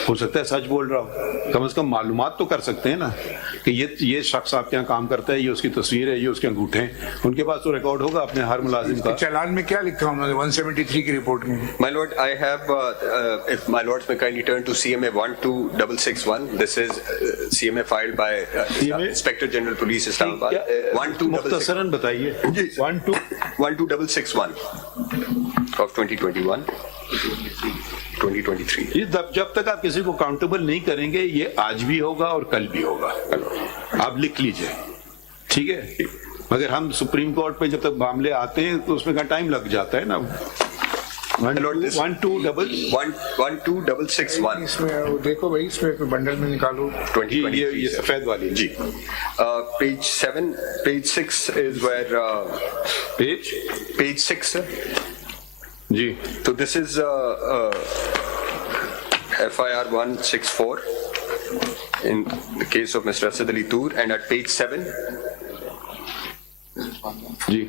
ہو سکتا ہے سچ بول رہا ہو, کم از کم معلومات تو کر سکتے ہیں نا کہ یہ شخص آپ کے یہاں کام کرتا ہے, یہ اس کی تصویر ہے, یہ اس کے انگوٹھے ہیں, ان کے پاس تو ریکارڈ ہوگا اپنے ہر ملازم کا. چالان میں کیا لکھا انہوں نے 173 کی رپورٹ میں؟ My lord, I have, if my lords may kindly turn to CMA 12661, this is CMA filed by Inspector General Police Islamabad. 12661. مختصراً بتائیے. 12661 of 2021. 2023. جب تک آپ کسی کو اکاؤنٹیبل نہیں کریں گے یہ آج بھی ہوگا اور کل بھی ہوگا, آپ لکھ لیجئے, ٹھیک ہے؟ مگر ہم سپریم کورٹ پہ جب تک معاملے آتے ہیں تو اس میں کا ٹائم لگ جاتا ہے نا. 12661. اس میں دیکھو بھائی, اس میں بنڈل میں نکالو. یہ سفید والی جی. Page 6 is where page 6 جی. So this is FIR 164 in the case of Mr. Asad Ali Toor, and at page 7 جی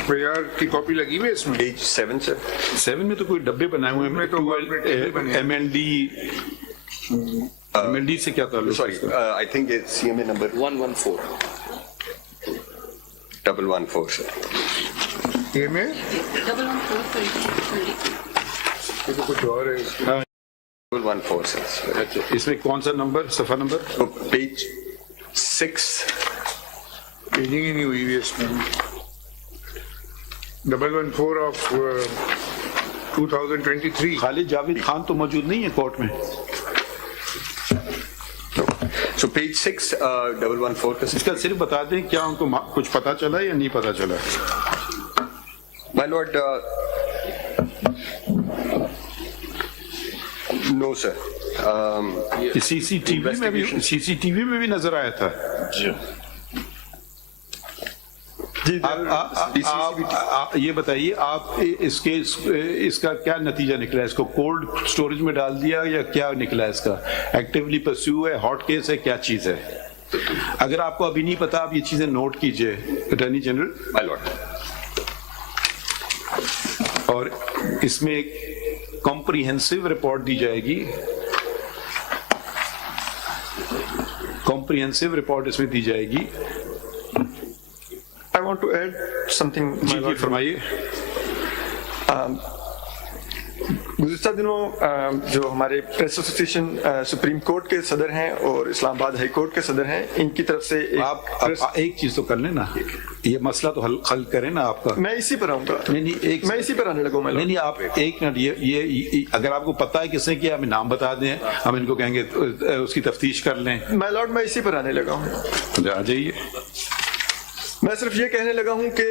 FIR کی کاپی لگی ہوئی اس میں. page 7 sir. 7 میں تو کوئی ڈبے بنائے ہوئے ہیں, MND MLD سے کیا تعلق؟ Sorry, I think it's CMA number 114. 114, sir. یہ میں 114. یہ تو کچھ اور ہے. 114, sir. اچھا اس میں کون سا نمبر صفحہ نمبر؟ So, page 6. پیجنگ ہی نہیں ہوئی ہوئی اس میں. 114 آف 2023. خالد جاوید خان تو موجود نہیں ہے کورٹ میں. So page 6, 114. اس کا صرف بتا دیں کیا ان کو کچھ پتا چلا یا نہیں پتا چلا؟ My lord, no, sir. C C T V میں بھی نظر آیا تھا. آپ یہ بتائیے آپ اس کا کیا نتیجہ نکلا ہے؟ اس کو کولڈ اسٹوریج میں ڈال دیا یا کیا نکلا ہے؟ اس کا ایکٹیولی پرسیو ہے، ہاٹ کیس ہے، کیا چیز ہے؟ اگر آپ کو ابھی نہیں پتا آپ یہ چیزیں نوٹ کیجئے اٹارنی جنرل. My lord. اور اس میں ایک کمپریہنسو رپورٹ دی جائے گی. کمپریہنسو رپورٹ اس میں دی جائے گی. I want to add something. جی جی فرمائیے. گزشتہ دنوں جو ہمارے پریس ایسوسیشن سپریم کورٹ کے صدر ہیں اور اسلام آباد ہائی کورٹ کے صدر ہیں، ان کی طرف سے آپ ایک چیز تو کر لیں نا، یہ مسئلہ تو حل کریں نا آپ کا. میں اسی پر آؤں گا. نہیں میں اسی پر آنے لگا ہوں. نہیں آپ ایک منٹ، یہ اگر آپ کو پتا ہے کس نے کیا ہمیں نام بتا دیں، ہم ان کو کہیں گے اس کی تفتیش کر لیں. مائی لارڈ میں اسی پر آنے لگا ہوں. آ جائیے. میں صرف یہ کہنے لگا ہوں کہ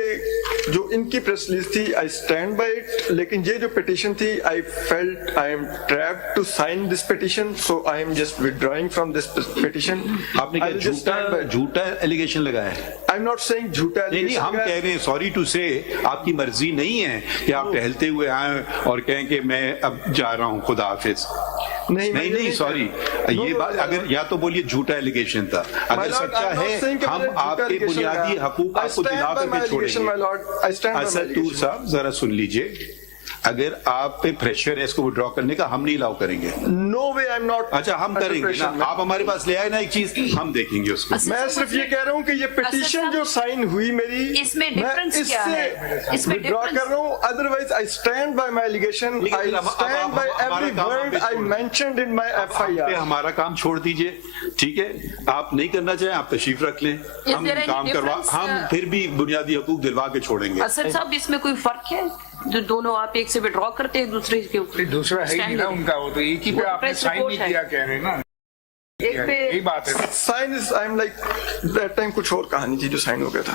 جو ان کی پریس ریلیز تھی آئی اسٹینڈ بائی اٹ، لیکن یہ جو پٹیشن تھی I felt I'm trapped to sign this petition, so I'm just withdrawing from this petition. آپ نے جھوٹا ایلیگیشن لگایا ہے؟ آئی ایم ناٹ سیئنگ جھوٹا. نہیں ہم کہہ رہے ہیں سوری ٹو سے آپ کی مرضی نہیں ہے کہ آپ ٹہلتے ہوئے آئیں اور کہیں کہ میں اب جا رہا ہوں خدا حافظ. نہیں سوری، یہ بات اگر یا تو بولیے جھوٹا ایلیگیشن تھا، اگر سچا ہے ہم آپ کے بنیادی حقوق آپ کو دلا کر کے چھوڑیں گے. اسد طور صاحب ذرا سن لیجئے، اگر آپ پہ پریشر ہے اس کو وڈرا کرنے کا، ہم نہیں الاؤ کریں گے. نو وے آئی ایم ناٹ. اچھا ہم کریں گے نا، آپ ہمارے پاس لے آئے نا ایک چیز، ہم دیکھیں گے اس کو. میں صرف یہ کہہ رہا ہوں کہ یہ پٹیشن جو سائن ہوئی میری، اس میں ڈفرنس کیا ہے؟ اس میں وڈرا کر رہا ہوں. Otherwise I stand by my allegation, I stand by every word I mentioned in my F I R. ہمارا کام چھوڑ دیجئے، ٹھیک ہے؟ آپ نہیں کرنا چاہیں آپ تشریف رکھ لیں، ہم کام کروا، ہم پھر بھی بنیادی حقوق دلوا کے چھوڑیں گے. اسد صاحب اس میں کوئی فرق ہے؟ جو دونوں آپ ایک سے وڈرا کرتے ہیں دوسرے کے اوپر، دوسرا ہے ہی نا ان کا، وہ تو ایک ہی پہ آپ نے سائن نہیں کیا کہہ رہے نا. یہی بات ہے. Sign is I am like that time کچھ اور کہانی تھی جو سائن ہو گیا تھا.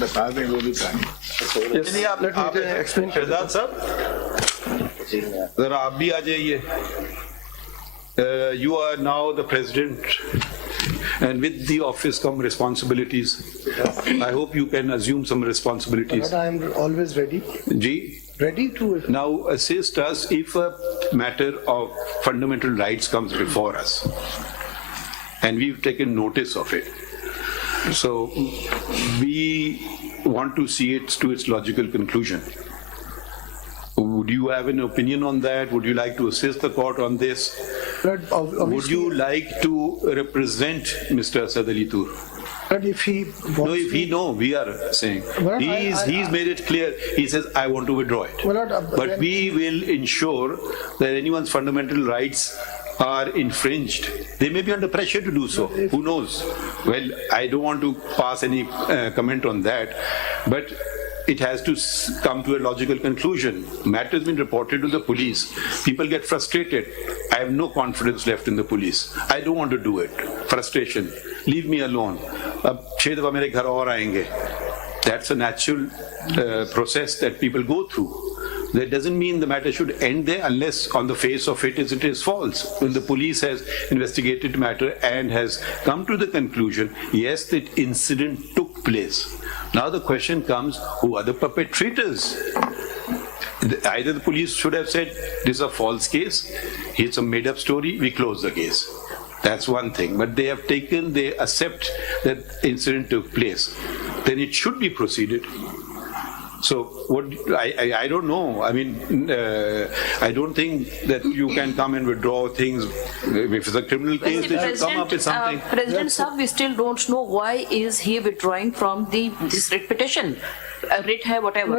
بتا دیں وہ بھی کہانی. شہزاد صاحب ذرا آپ بھی آ جائیے. You are now the president, and with the office come responsibilities. I hope you can assume some responsibilities. But I am always ready. Ji? Ready to. Now assist us if a matter of fundamental rights comes before us, and we've taken notice of it. So we want to see it to its logical conclusion. Would you have an opinion on that? Would you like to assist the court on this? Would you like to represent Mr. Asad Ali Tur? But if he wants, no, if he no, we are saying he's made it clear. He says I want to withdraw it. But we will ensure that anyone's fundamental rights are infringed. They may be under pressure to do so. Who knows? Well, I don't want to pass any comment on that, but it has to come to a logical conclusion. Matter has been reported to the police. People get frustrated. I have no confidence left in the police. I don't want to do it. Frustration. Leave me alone. Ab 6 dafa mere ghar aur aayenge. That's a natural process that people go through. That doesn't mean the matter should end there unless on the face of it is false. When the police has investigated the matter and has come to the conclusion, yes, that incident took place. Now the question comes, who are the perpetrators? Either the police should have said, this is a false case, it's a made-up story, we close the case. That's one thing. But they accept that incident took place. Then it should be proceeded. So what I don't know. I mean, I don't think that you can come and withdraw things. If it's a criminal case, they should come up with something. President Sahab, we still don't know why is he withdrawing from this writ petition. Writ hai whatever.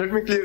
Let me clear,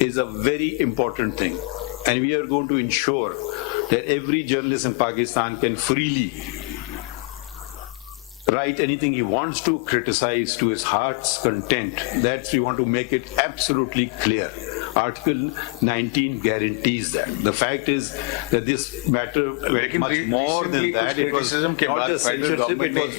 is a very important thing, and we are going to ensure that every journalist in Pakistan can freely write anything he wants to, criticize to his heart's content. That's, we want to make it absolutely clear. Article 19 guarantees that. The fact is that this matter went much more than that. It was not just censorship, it was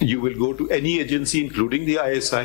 you will go to any agency including the ISI,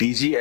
DG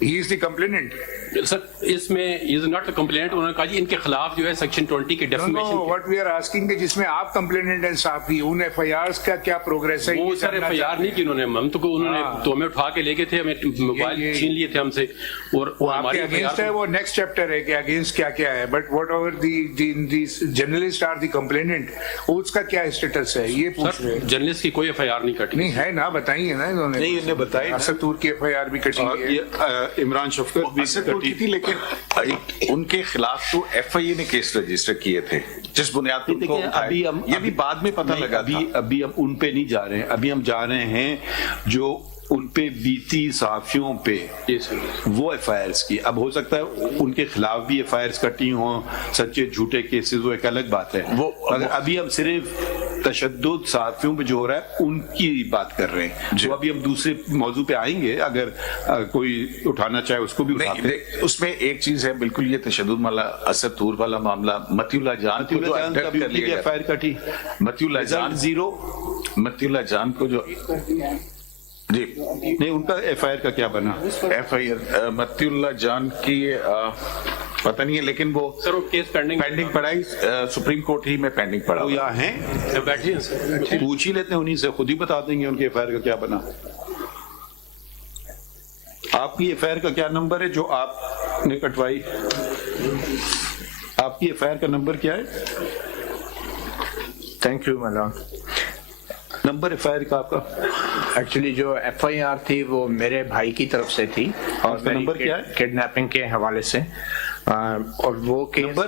He is the complainant. سر اس میں is not complaint. انہوں نے کہا جی ان کے خلاف جو ہے section 20 کے No, defamation what we are asking کہ جس میں آپ complainant ہیں صافی, ان FIRs کا کیا پروگریس ہے؟ وہ سر ایف آئی آر نہیں کی انہوں نے, ہم تو انہوں نے تو ہمیں اٹھا کے لے گئے تھے, ہمیں موبائل چھین لیے تھے ہم سے, اور وہ آپ کے اگینسٹ ہے, وہ نیکسٹ چیپٹر ہے کہ اگینسٹ کیا کیا ہے. But whatever the journalist are the complainant, اس کا کیا اسٹیٹس ہے یہ پوچھ رہے ہیں. جرنلسٹ کی کوئی ایف آئی آر نہیں کٹی. نہیں ہے نا, بتائیے نا انہوں نے. نہیں, انہوں نے بتائی اسدور کی FIR بھی کٹی ہے, عمران شفقت بھی کٹی تھی, لیکن ان کے خلاف تو ایف آئی اے نے کیس رجسٹر کیے تھے جس بنیاد پر ابھی ہم یہ بھی بعد میں پتہ لگا تھا. ابھی ہم ان پہ نہیں جا رہے ہیں, ابھی ہم جا رہے ہیں جو ان پہ بیتی صحافیوں پہ وہ FIRs کی. اب ہو سکتا ہے ان کے خلاف بھی FIRs کٹی ہوں, سچے جھوٹے کیسز, وہ ایک الگ بات ہے. وہ ابھی ہم صرف تشدد صحافیوں پہ جو ہو رہا ہے ان کی بات کر رہے ہیں. جو ابھی ہم دوسرے موضوع پہ آئیں گے, اگر کوئی اٹھانا چاہے اس کو بھی اٹھاتے ہیں. اس میں ایک چیز ہے بالکل, یہ تشدد والا اسد طور والا معاملہ, متی اللہ جان کو جو FIR کٹی, متی اللہ جان زیرو, متی اللہ جان کو جو جی نہیں, ان کا FIR کا کیا بنا؟ FIR متی اللہ جان کی پتہ نہیں ہے, لیکن وہ سر وہ کیس پینڈنگ پڑائی سپریم کورٹ ہی میں پینڈنگ پڑا. وہ یہاں ہیں, پوچھ ہی لیتے ہیں انہیں سے, خود ہی بتا دیں گے ان کے FIR کا کیا بنا. آپ کی FIR کا کیا نمبر ہے جو آپ نے کٹوائی؟ آپ کی FIR کا نمبر کیا ہے؟ تھینک یو ملان. نمبر FIR کا آپ کا ایکچولی جو FIR تھی وہ میرے بھائی کی طرف سے تھی, اور نمبر کیا ہے؟ کڈنیپنگ کے حوالے سے, اور وہ نمبر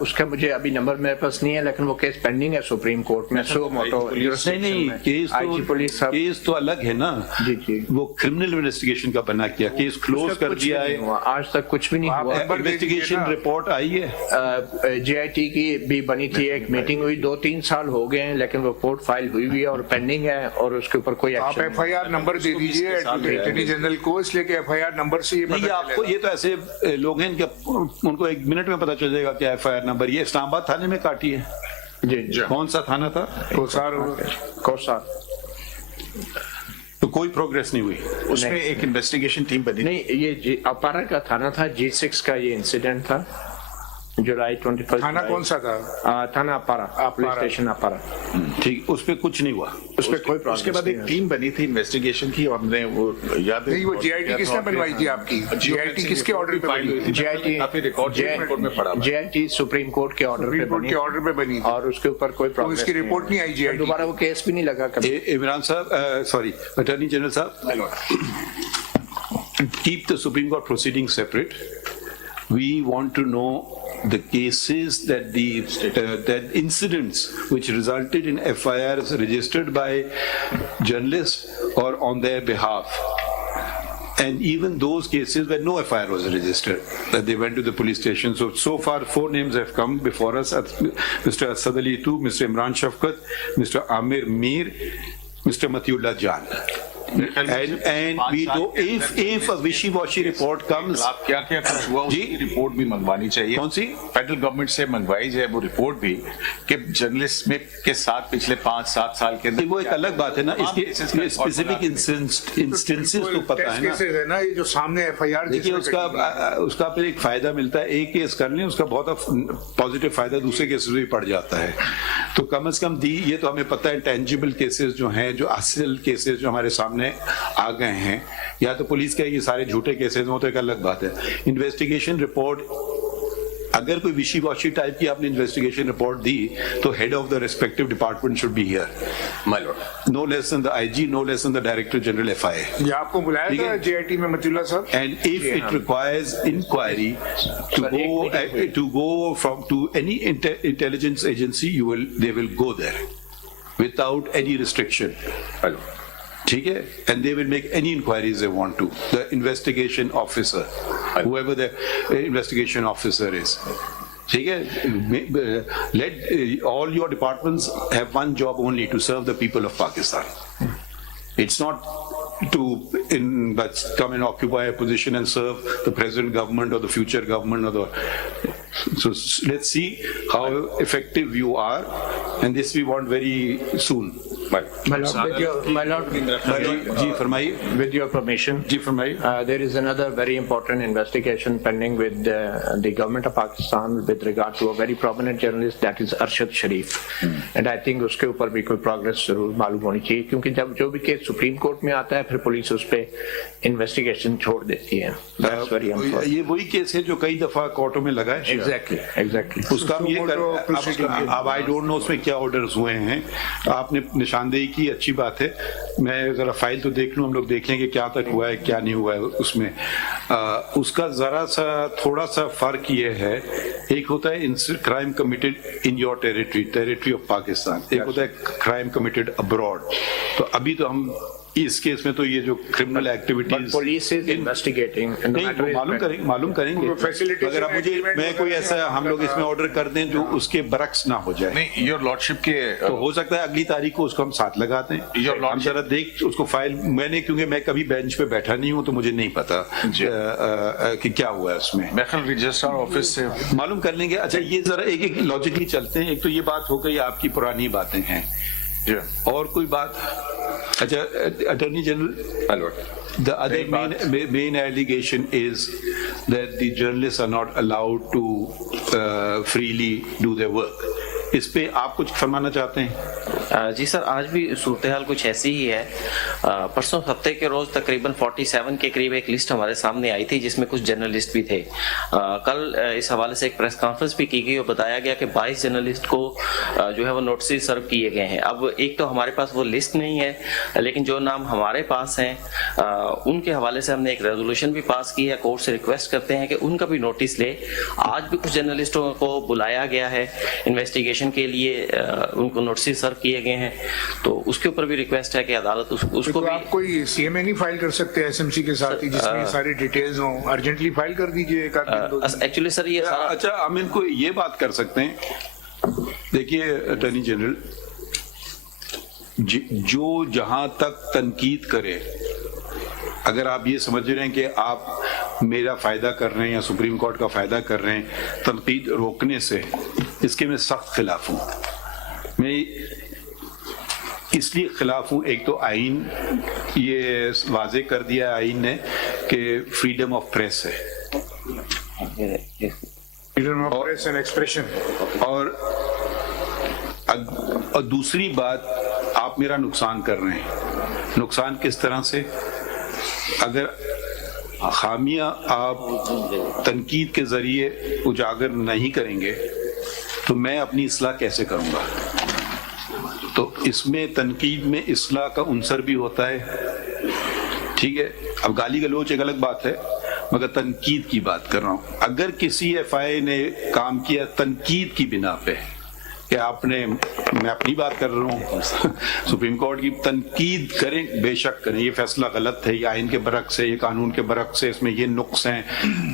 اس کا مجھے ابھی نمبر میرے پاس نہیں ہے, لیکن وہ کیس پینڈنگ ہے سپریم کورٹ میں. سو موٹو نہیں, کیس تو الگ ہے نا. جی جی, وہ کرمنل انویسٹیگیشن کا بنا کیا, کیس کلوز کر دیا ہے, آج تک کچھ بھی نہیں ہوا. انویسٹیگیشن رپورٹ آئی ہے, JIT کی بھی بنی تھی, ایک میٹنگ ہوئی, 2-3 سال ہو گئے ہیں, لیکن رپورٹ فائل ہوئی ہوئی ہے اور پینڈنگ ہے, اور اس کے اوپر کوئی آپ FIR نمبر دے دیجیے اٹارنی جنرل کو, اس لیے کہ FIR نمبر سے یہ آپ کو, یہ تو ایسے لوگ ہیں ان کو 1 منٹ میں پتا چل جائے گا کیا FIR نمبر. یہ اسلام آباد تھانے میں کاٹی ہے. جی, کون سا تھانہ تھا؟ کوسار. تو کوئی پروگریس نہیں ہوئی اس میں. ایک انویسٹیگیشن ٹیم بنی نہیں, یہ اپارا کا تھانہ تھا, G6 کا یہ انسیڈنٹ تھا, جولائی 21. تھانہ کون سا تھا؟ تھانہ اپارا, پولیس اسٹیشن اپارا. ٹھیک, اس پہ کچھ نہیں ہوا, اس پہ کوئی اس کے بعد ایک ٹیم بنی تھی انویسٹیگیشن کی, اور ہم نے وہ یاد نہیں, وہ JIT کس نے بنوائی تھی آپ کی؟ JIT کس کے آرڈر پہ بنی تھی؟ JIT سپریم کورٹ کے آرڈر پہ بنی, تھی, اور اس کے اوپر کوئی اس کی رپورٹ نہیں آئی. JIT دوبارہ وہ کیس بھی نہیں لگا کبھی. عمران صاحب, سوری, اٹارنی جنرل صاحب, keep the Supreme Court proceedings separate. We want to know the cases that incidents which resulted in FIRs registered by journalists or on their behalf, and even those cases where no FIR was registered, that they went to the police station. So far 4 names have come before us, Mr. Asad Ali too, Mr. Imran Shafqat, Mr. Amir Mir, Mr. Matiullah Jan. And we do, if a wishy-washy report comes, کیا کیا کچھ ہوا, اس کی report بھی منگوانی چاہیے. کون سی؟ Federal government سے منگوائی جائے وہ رپورٹ بھی, کہ جرنلسٹ میں کے ساتھ پچھلے 5-7 سال کے اندر. وہ ایک الگ بات ہے نا, اس کی اسپیسیفک انسٹنسز تو پتہ ہے نا, یہ جو سامنے FIR, دیکھیے اس کا پھر ایک فائدہ ملتا ہے, ایک کیس کر لیں, اس کا بہت پازیٹیو فائدہ دوسرے کیسز میں پڑ جاتا ہے. تو کم از کم یہ تو ہمیں پتہ ہے ٹینجیبل کیسز جو ہیں, جو اصل کیسز جو ہمارے سامنے آ گئے ہیں, یا تو پولیس کا یہ سارے جھوٹے کیسز ہوں تو ایک الگ بات ہے. انویسٹیگیشن رپورٹ, اگر کوئی وشی واشی ٹائپ کی آپ نے انویسٹیگیشن رپورٹ دی تو head of the respective department should be here, no less than the IG, no less than the director general FIA. یہ آپ کو بلایا تھا JIT میں متی صاحب. And if it requires inquiry to go from to any intelligence agency, they will go there without any restriction. ٹھیک ہے, and they will make any inquiries they want to. The investigation officer, whoever the investigation officer is. ٹھیک ہے, let all your departments have one job only, to serve the people of Pakistan. It's not but come and occupy a position and serve the present government or the future government so let's see how effective you are, and this we want very soon. جی فرمائیے. With your permission, جی فرمائیے. there is another very important investigation pending with the government of Pakistan with regard to a very prominent journalist, that is Arshad Sharif. And I think اس کے اوپر بھی کوئی progress ضرور معلوم ہونی چاہیے, کیونکہ جب جو بھی کیس سپریم کورٹ میں آتا ہے پھر پولیس اس پہ انویسٹیگیشن چھوڑ دیتی ہے. That's very important. یہ وہی کیس ہے جو کئی دفعہ کورٹوں میں لگا ہے. Exactly. اس کا ہم یہ اب آئی ڈونٹ نو اس میں کیا آرڈرز ہوئے ہیں. آپ نے نشاندہی کی, اچھی بات ہے. میں ذرا فائل تو دیکھ لوں, ہم لوگ دیکھ لیں کہ کیا تک ہوا ہے کیا نہیں ہوا ہے اس میں. اس کا ذرا سا تھوڑا سا فرق یہ ہے, ایک ہوتا ہے crime committed in your territory of Pakistan, ایک ہوتا ہے کرائم کمیٹڈ ابراڈ. تو ابھی تو ہم اس کیس میں تو یہ جو criminal activities police is investigating, معلوم کریں گے. اگر آپ مجھے میں کوئی ایسا ہم لوگ اس میں آرڈر کر دیں جو اس کے برعکس نہ ہو جائے. نہیں, یور لارڈشپ کے تو ہو سکتا ہے اگلی تاریخ کو اس کو ہم ساتھ لگا دیں. ہم ذرا دیکھ اس کو فائل, میں نے کیونکہ میں کبھی بینچ پہ بیٹھا نہیں ہوں تو مجھے نہیں پتا کہ کیا ہوا ہے اس میں. رجسٹرار آفس سے معلوم کر لیں گے. اچھا یہ ذرا ایک ایک لاجکلی چلتے ہیں. ایک تو یہ بات ہو گئی آپ کی پرانی باتیں ہیں, اور کوئی بات. اچھا attorney general, the other main allegation is that the journalists are not allowed to freely do their work. اس پہ آپ کچھ فرمانا چاہتے ہیں؟ جی سر, آج بھی صورتحال کچھ ایسی ہی ہے. پرسوں ہفتے کے روز تقریباً 47 کے قریب ایک لسٹ ہمارے سامنے آئی تھی جس میں کچھ جرنلسٹ بھی تھے. کل اس حوالے سے ایک پریس کانفرنس بھی کی گئی اور بتایا گیا کہ 22 جرنلسٹ کو جو ہے وہ نوٹسز سرو کیے گئے ہیں. اب ایک تو ہمارے پاس وہ لسٹ نہیں ہے, لیکن جو نام ہمارے پاس ہیں ان کے حوالے سے ہم نے ایک ریزولوشن بھی پاس کی ہے. کورٹ سے ریکویسٹ کرتے ہیں کہ ان کا بھی نوٹس لے. آج بھی کچھ جرنلسٹوں کو بلایا گیا ہے انویسٹیگیشن کے لیے, ان کو نوٹسز سرو کیے گئے ہیں. تو اس کے اوپر بھی ریکویسٹ ہے کہ عدالت اس کو بھی. آپ کوئی سی ایم اے نہیں فائل کر سکتے ایس ایم سی کے ساتھ جس میں ساری ڈیٹیلز ہوں؟ ارجنٹلی فائل کر دیجئے ایک آدمی. ایکچولی سر یہ اچھا ہم ان کو یہ بات کر سکتے ہیں. دیکھیے اٹارنی جنرل, جو جہاں تک تنقید کرے, اگر آپ یہ سمجھ رہے ہیں کہ آپ میرا فائدہ کر رہے ہیں یا سپریم کورٹ کا فائدہ کر رہے ہیں تنقید روکنے سے, اس کے میں سخت خلاف ہوں. میں اس لیے خلاف ہوں, ایک تو آئین یہ واضح کر دیا آئین نے کہ فریڈم آف پریس ہے, freedom of press and expression. اور دوسری بات, آپ میرا نقصان کر رہے ہیں. نقصان کس طرح سے؟ اگر خامیاں آپ تنقید کے ذریعے اجاگر نہیں کریں گے تو میں اپنی اصلاح کیسے کروں گا؟ تو اس میں تنقید میں اصلاح کا عنصر بھی ہوتا ہے. ٹھیک ہے, اب گالی گلوچ ایک الگ بات ہے, مگر تنقید کی بات کر رہا ہوں. اگر کسی ایف آئی نے کام کیا تنقید کی بنا پہ کہ آپ نے, میں اپنی بات کر رہا ہوں, سپریم کورٹ کی تنقید کریں, بے شک کریں, یہ فیصلہ غلط ہے, یہ آئین کے برعکس ہے, یہ قانون کے برعکس ہے, اس میں یہ نقص ہیں,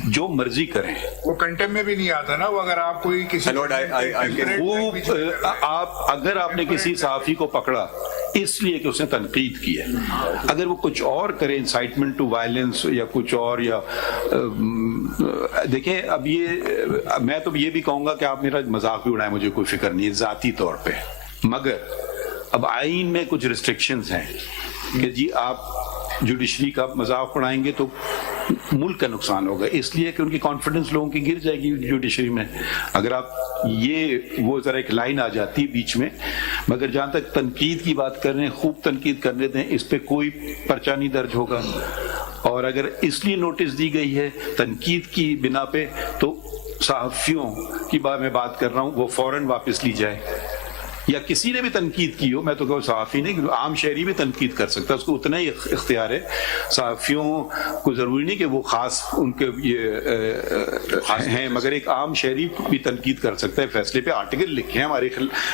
جو مرضی کریں. وہ کنٹیم میں بھی نہیں آتا نا. وہ اگر آپ کوئی کسی اگر آپ نے کسی صحافی کو پکڑا اس لیے کہ اس نے تنقید کی ہے, اگر وہ کچھ اور کرے, انسائٹمنٹ ٹو وائلنس یا کچھ اور, یا دیکھیں اب یہ میں تو یہ بھی کہوں گا کہ آپ میرا مذاق بھی اڑائیں, مجھے کوئی فکر نہیں ذاتی طور پہ, مگر اب آئین میں کچھ ریسٹرکشنز ہیں کہ جی آپ جوڈیشری کا مذاق اڑائیں گے تو ملک کا نقصان ہوگا, اس لیے کہ ان کی کانفیڈنس لوگوں کی گر جائے گی جوڈیشری میں. اگر آپ یہ وہ ذرا ایک لائن آ جاتی ہے بیچ میں. مگر جہاں تک تنقید کی بات کر رہے ہیں, خوب تنقید کرنے دیں, اس پہ کوئی پرچہ نہیں درج ہوگا. اور اگر اس لیے نوٹس دی گئی ہے تنقید کی بنا پہ, تو صحافیوں کی بات میں بات کر رہا ہوں, وہ فوراً واپس لی جائے. یا کسی نے بھی تنقید کی ہو, میں تو کہوں صحافی نہیں, عام شہری بھی تنقید کر سکتا ہے, اس کو اتنا ہی اختیار ہے. صحافیوں کو ضروری نہیں کہ وہ خاص ان کے یہ ہیں, مگر ایک عام شہری بھی تنقید کر سکتا ہے. فیصلے پہ آرٹیکل لکھیں, ہمارے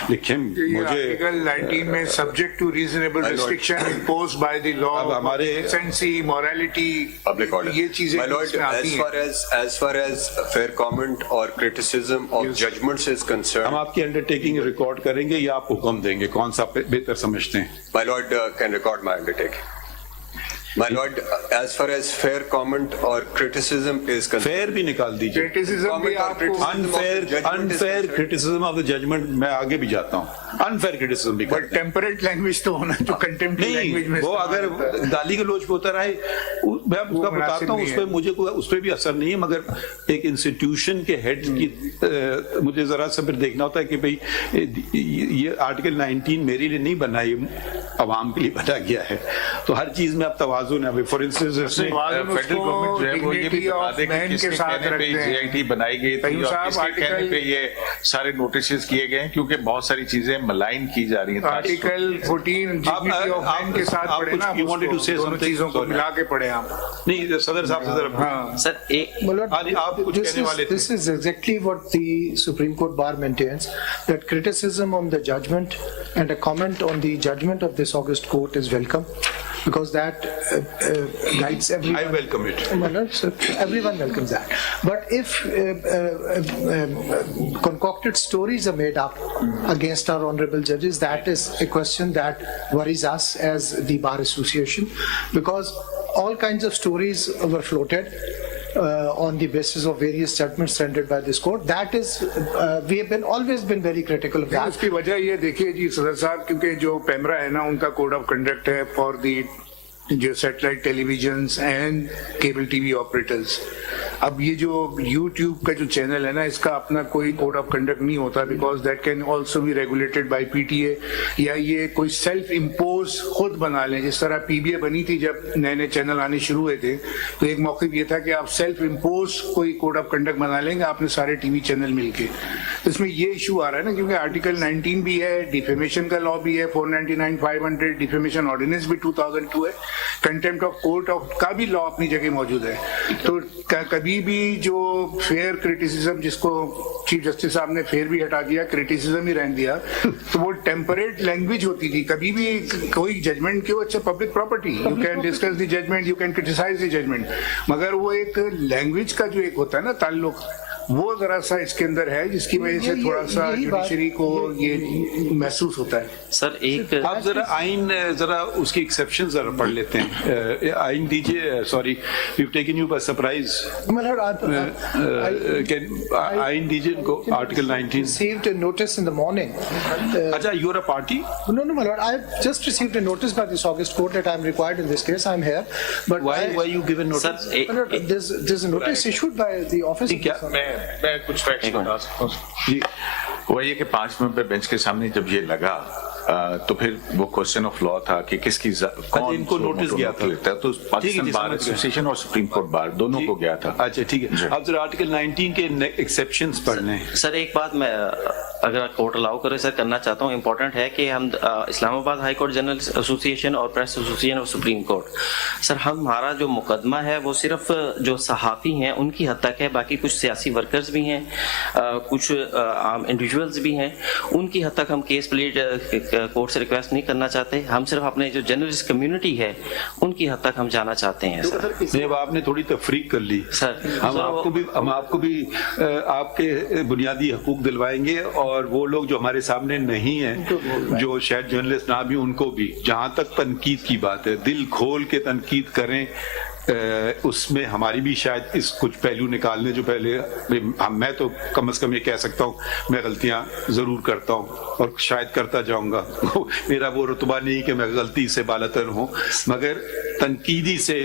لکھیں. مجھے آرٹیکل 19 میں subject to reasonable restriction imposed by the law, ہمارے سینسی, موریلٹی, پبلک آرڈر, یہ چیزیں as far as fair comment or criticism of judgments is concerned. ہم آپ کی انڈرٹیکنگ ریکارڈ کریں گے یا آپ حکم دیں گے, کون سا بہتر سمجھتے ہیں؟ My lord can record my undertaking. My lord, as far as fair comment or criticism is concerned, fair بھی نکال دیجیے. Criticism بھی آپ کو unfair criticism of the judgment میں آگے بھی جاتا ہوں. unfair criticism بھی بٹ ٹیمپریٹ لینگویج تو ہونا جو کنٹمپٹ لینگویج میں نہیں, وہ اگر گالی گلوچ پہ ہوتا رہے میں آپ کو بتاتا ہوں, اس پہ مجھے اس پہ بھی اثر نہیں ہے, مگر ایک انسٹیٹیوشن کے ہیڈ کی مجھے ذرا سا پھر دیکھنا ہوتا ہے کہ بھئی یہ آرٹیکل 19 میرے لیے نہیں بنا, یہ عوام کے لیے بنا گیا ہے, تو ہر چیز میں اب توازن ہے. فار انسٹنس فیڈرل گورنمنٹ جو ہے وہ یہ بھی بتا دے کہ کس کے کہنے پہ جی آئی ٹی بنائی گئی تھی اور کس کے کہنے پہ یہ سارے نوٹسز کیے گئے ہیں, کیونکہ بہت ساری چیزیں ملائن کی جا رہی ہیں. آرٹیکل 14 ڈگنیٹی آف مین کے ساتھ پڑھے نا, دونوں چیزوں کو ملا کے پڑھے آپ. نہیں صدر صاحب سے ذرا سر آپ کچھ کہنے والے تھے. This is exactly what the Supreme Court bar maintains, that criticism on the judgment and a comment on the judgment of this August court is welcome, because that guides everyone. I welcome it. Everyone welcomes that. But if concocted stories are made up against our honorable judges, that is a question that worries us as the Bar Association, because all kinds of stories were floated on the basis of various judgments rendered by this court. That is, we have always been very critical of that. اس کی وجہ یہ دیکھیے جی صدر صاحب, کیونکہ جو پیمرا ہے نا ان کا کوڈ آف کنڈکٹ ہے فار دی جو satellite televisions and cable T V operators. اب یہ جو یوٹیوب کا جو چینل ہے نا, اس کا اپنا کوئی کوڈ آف کنڈکٹ نہیں ہوتا, because that can also be regulated by P T A, یا یہ کوئی سیلف امپوز خود بنا لیں. جس طرح پی بی اے بنی تھی جب نئے نئے چینل آنے شروع ہوئے تھے, تو ایک موقف یہ تھا کہ آپ سیلف امپوز کوئی کوڈ آف کنڈکٹ بنا لیں گے آپ نے سارے ٹی وی چینل مل کے. اس میں یہ ایشو آ رہا ہے نا, کیونکہ آرٹیکل 19 بھی ہے, ڈیفیمیشن کا لا بھی ہے 499 500, ڈیفیمیشن آرڈیننس بھی 2002 ہے, کنٹمپٹ آف کورٹ آف کا بھی لا اپنی جگہ موجود ہے. تو کبھی بھی جو فیئر کرٹیسزم, جس کو چیف جسٹس صاحب نے فیئر بھی ہٹا دیا, کرٹیسزم ہی رہن دیا, تو وہ ٹیمپریٹ لینگویج ہوتی تھی. کبھی بھی کوئی ججمنٹ کی, وہ اچھا public property, you can discuss the judgment, you can criticise the judgment, مگر وہ ایک لینگویج کا جو ایک ہوتا ہے نا تعلق, وہ ذرا سا اس کے اندر ہے, جس کی وجہ سے تھوڑا سا جوڈیشری کو یہ محسوس ہوتا ہے. سر ایک آپ ذرا آئین ذرا اس کی ایکسیپشن ذرا پڑھ لیتے ہیں. آئین دیجیے. Sorry we have taken you by surprise. آئین دیجیے ان کو. Article 19 received a notice in the morning. اچھا, you are a party. No, my lord, I have just received a notice by this August court that I am required in this case. I am here, but why you given notice? My lord, there's a notice issued by the office. میں کچھ facts بتا سکتا ہوں جی. وہ یہ کہ 5 minute پہ bench کے سامنے جب یہ لگا تو پھر وہ کوشچن آف لا تھا کہ کس کی کون ان کو نوٹس گیا تھا, تو پاکستان بار ایسوسیشن اور سپریم کورٹ بار دونوں کو گیا تھا. اچھا ٹھیک ہے, اب ذرا آرٹیکل 19 کے ایکسیپشنز پڑھنے ہیں. سر ایک بات میں اگر کورٹ الاؤ کرے سر کرنا چاہتا ہوں, امپورٹنٹ ہے کہ ہم اسلام آباد ہائی کورٹ جنرل ایسوسیشن اور پریس ایسوسیشن اور سپریم کورٹ, سر ہمارا جو مقدمہ ہے وہ صرف جو صحافی ہیں ان کی حد تک ہے, باقی کچھ سیاسی ورکرز بھی ہیں, کچھ عام انڈیویجولز بھی ہیں, ان کی حد تک ہم کیس پلیٹ کورٹ سے ریکویسٹ نہیں کرنا چاہتے. ہم صرف اپنے جو جرنلسٹ کمیونٹی ہے ان کی حد تک ہم جانا چاہتے ہیں. سر آپ نے تھوڑی تفریق کر لی. سر ہم آپ کو بھی آپ کے بنیادی حقوق دلوائیں گے, اور وہ لوگ جو ہمارے سامنے نہیں ہیں, جو شاید جرنلسٹ نہ بھی, ان کو بھی. جہاں تک تنقید کی بات ہے, دل کھول کے تنقید کریں. اس میں ہماری بھی شاید اس کچھ پہلو نکالنے جو پہلے, میں تو کم از کم یہ کہہ سکتا ہوں میں غلطیاں ضرور کرتا ہوں اور شاید کرتا جاؤں گا. میرا وہ رتبہ نہیں کہ میں غلطی سے بالاتر ہوں, مگر تنقیدی سے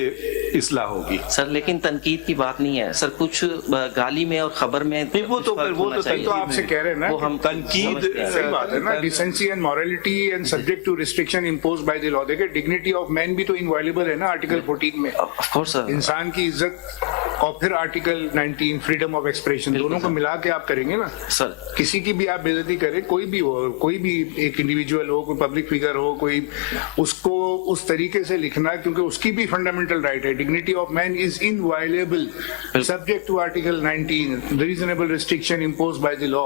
اصلاح ہوگی. سر لیکن تنقید کی بات نہیں ہے سر, کچھ گالی میں اور خبر میں وہ تو آپ سے کہہ رہے ہیں نا, وہ ہم تنقید صحیح بات ہے نا, decency and morality and subject to restriction impose by the law. دیکھیں ڈگنیٹی آف مین بھی تو انوائلیبل ہے نا آرٹیکل 14 میں, انسان کی عزت, اور پھر آرٹیکل 19 فریڈم آف ایکسپریشن, دونوں کو ملا کے آپ کریں گے نا. سر کسی کی بھی آپ بے عزتی کریں, کوئی بھی ہو, کوئی بھی ایک انڈیویجول ہو, کوئی پبلک فگر ہو, کوئی, اس کو اس طریقے سے لکھنا, کیونکہ اس کی بھی فنڈامنٹل رائٹ ہے. Dignity of man is inviolable subject to article 19 reasonable restriction impose by the law.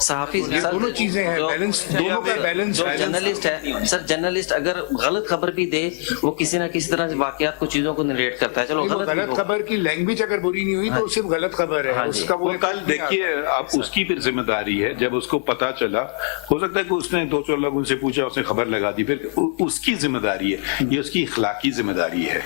صحافی دونوں چیزیں ہیں, بیلنس, دونوں کا بیلنس. جرنلسٹ ہے سر, جرنلسٹ اگر غلط خبر بھی دے, وہ کسی نہ کسی طرح واقعات کو, چیزوں کو نریٹ کرتا ہے. چلو غلط خبر کی لینگویج اگر بری نہیں ہوئی تو صرف غلط خبر ہے, اس کا وہ کل دیکھیے آپ اس کی پھر ذمہ داری ہے, جب اس کو پتا چلا ہو سکتا ہے کہ اس نے 2-4 لوگ ان سے پوچھا, اس نے خبر لگا دی, پھر اس کی ذمہ داری ہے, یہ اس کی اخلاقی ذمہ داری ہے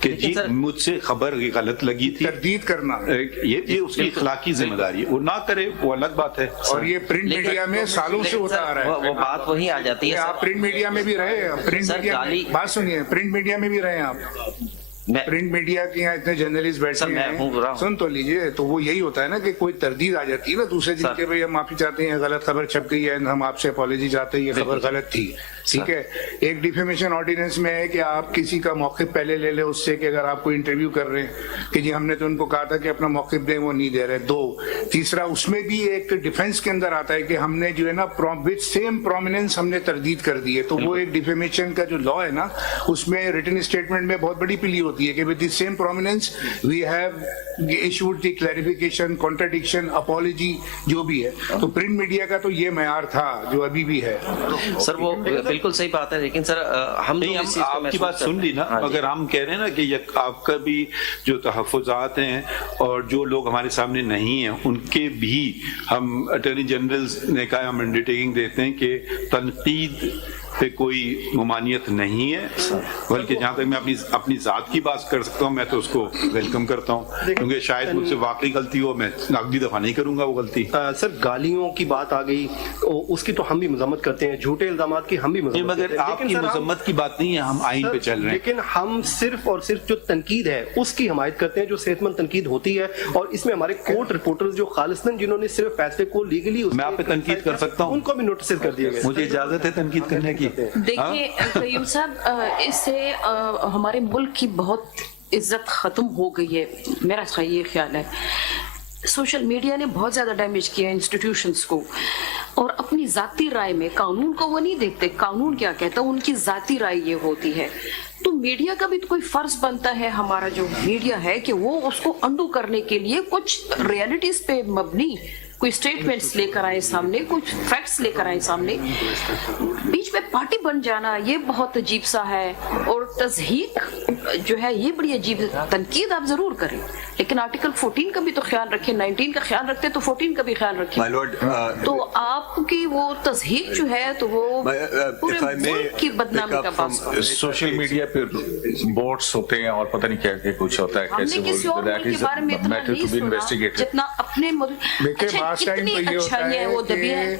کہ جی مجھ سے خبر غلط لگی تھی, تردید کرنا, یہ اس کی اخلاقی ذمہ داری ہے, وہ نہ کرے وہ الگ بات ہے. اور یہ پرنٹ میڈیا میں سالوں سے ہوتا آ رہا ہے, وہ بات وہی آ جاتی ہے. آپ پرنٹ میڈیا میں بھی رہے, پرنٹ میڈیا بات سنیے, پرنٹ میڈیا میں بھی رہے آپ, پرنٹ میڈیا کے یہاں اتنے جرنلسٹ بیٹھے ہیں, سن تو لیجیے, تو وہ یہی ہوتا ہے نا کہ کوئی تردید آ جاتی ہے نا دوسرے دن کے, بھائی ہم معافی چاہتے ہیں, غلط خبر چھپ گئی ہے, ہم آپ سے اپالوجی چاہتے ہیں, یہ خبر غلط تھی, ٹھیک ہے. ایک ڈیفیمیشن آرڈیننس میں ہے کہ آپ کسی کا موقف پہلے لے لیں اس سے, کہ اگر آپ کو انٹرویو کر رہے ہیں کہ جی ہم نے تو ان کو کہا تھا کہ اپنا موقف دیں, وہ نہیں دے رہے. 2, تیسرا اس میں بھی ایک ڈیفینس کے اندر آتا ہے کہ ہم نے جو ہے نا وتھ سیم پرومیننس ہم نے تردید کر دی ہے, تو وہ ایک ڈیفیمیشن کا جو لا ہے نا, اس میں ریٹن اسٹیٹمنٹ میں بہت بڑی پلی ہوتی ہے کہ with the same prominence we have issued the clarification, contradiction, apology, جو بھی ہے. تو پرنٹ میڈیا کا تو یہ معیار تھا جو ابھی بھی ہے. سر وہ بالکل صحیح بات ہے, لیکن سر ہم آپ کی بات سن لی نا, اگر ہم کہہ رہے ہیں نا کہ آپ کا بھی جو تحفظات ہیں اور جو لوگ ہمارے سامنے نہیں ہیں ان کے بھی ہم اٹارنی جنرل نے کہا ہم انڈرٹیکنگ دیتے ہیں کہ تنقید پہ کوئی ممانعت نہیں ہے, بلکہ جہاں تک میں اپنی ذات کی بات کر سکتا ہوں میں تو اس کو ویلکم کرتا ہوں, کیونکہ شاید مجھ سے واقعی غلطی ہو, میں اگلی دفعہ نہیں کروں گا وہ غلطی. سر گالیوں کی بات آ گئی, اس کی تو ہم بھی مذمت کرتے ہیں, جھوٹے الزامات کی ہم بھی مذمت کرتے ہیں, مگر آپ کی مذمت کی بات نہیں ہے, ہم آئین پہ چل رہے ہیں. لیکن ہم صرف اور صرف جو تنقید ہے اس کی حمایت کرتے ہیں, جو صحت مند تنقید ہوتی ہے, اور اس میں ہمارے کورٹ رپورٹرز جو خالصاً جنہوں نے صرف فیصلے کو لیگلی, میں آپ پہ تنقید کر سکتا ہوں, ان کو بھی نوٹس کر دیا گیا. مجھے اجازت ہے تنقید کرنے کی. دیکھیے قیوم صاحب, اس سے ہمارے ملک کی بہت عزت ختم ہو گئی ہے, میرا یہ خیال ہے. سوشل میڈیا نے بہت زیادہ ڈیمیج کیا ہے انسٹیٹیوشنز کو, اور اپنی ذاتی رائے میں قانون کو وہ نہیں دیکھتے, قانون کیا کہتا ہے, ان کی ذاتی رائے یہ ہوتی ہے. تو میڈیا کا بھی تو کوئی فرض بنتا ہے, ہمارا جو میڈیا ہے, کہ وہ اس کو انڈو کرنے کے لیے کچھ ریئلٹیز پہ مبنی کوئی اسٹیٹمنٹس لے کر آئے سامنے, کچھ فیکٹس لے کر آئے سامنے. بیچ میں پارٹی بن جانا یہ بہت عجیب سا ہے, اور تضحیق جو ہے یہ بڑی عجیب. تنقید آپ ضرور کریں, لیکن آرٹیکل 14 کا بھی تو خیال رکھیں, 19 کا خیال رکھتے تو 14 کا بھی خیال رکھیں. تو آپ کی وہ تضحیق جو ہے تو وہ پورے ملک کی بدنامی کا باعث ہے. سوشل میڈیا پہ بوٹس ہوتے ہیں اور پتہ نہیں کیا کہ کچھ ہوتا ہے, ہم نے کسی اور ملک کے بارے میں اتنا نہیں سنا جتنا اپنے ملک. کتنی اچھائی ہے وہ دبی ہے,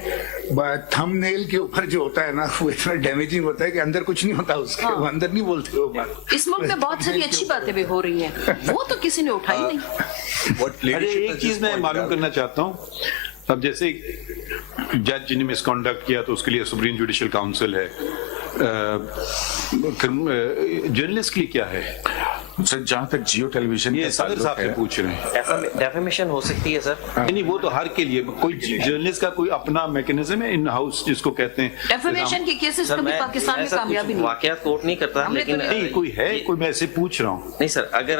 تھم نیل کے اوپر جو ہوتا ہے نا وہ اتنا ڈیمیجنگ ہوتا ہے کہ اندر کچھ نہیں ہوتا اس کے, وہ اندر نہیں بولتے وہ بات. اس ملک میں بہت ساری اچھی باتیں بھی ہو رہی ہیں, وہ تو کسی نے اٹھائی نہیں. ایک چیز میں معلوم کرنا چاہتا ہوں, اب جیسے جج جن نے مس کنڈکٹ کیا تو اس کے لیے سپریم جوڈیشل کاؤنسل ہے, جرنلسٹ کے لیے کیا ہے؟ سر جہاں تک جیو ٹیلی ویژن یہ صدر صاحب سے پوچھ رہے ہیں, ڈیفیمیشن ہو سکتی ہے سر. نہیں وہ تو ہر کے لیے, کوئی جرنلسٹ کا کوئی اپنا میکنزم ہے ان ہاؤس جس کو کہتے ہیں. ڈیفیمیشن کے کیسز کبھی پاکستان میں کامیابی نہیں, واقعات کوٹ نہیں کرتا, لیکن نہیں کوئی ہے, کوئی میں ایسے پوچھ رہا ہوں. نہیں سر, اگر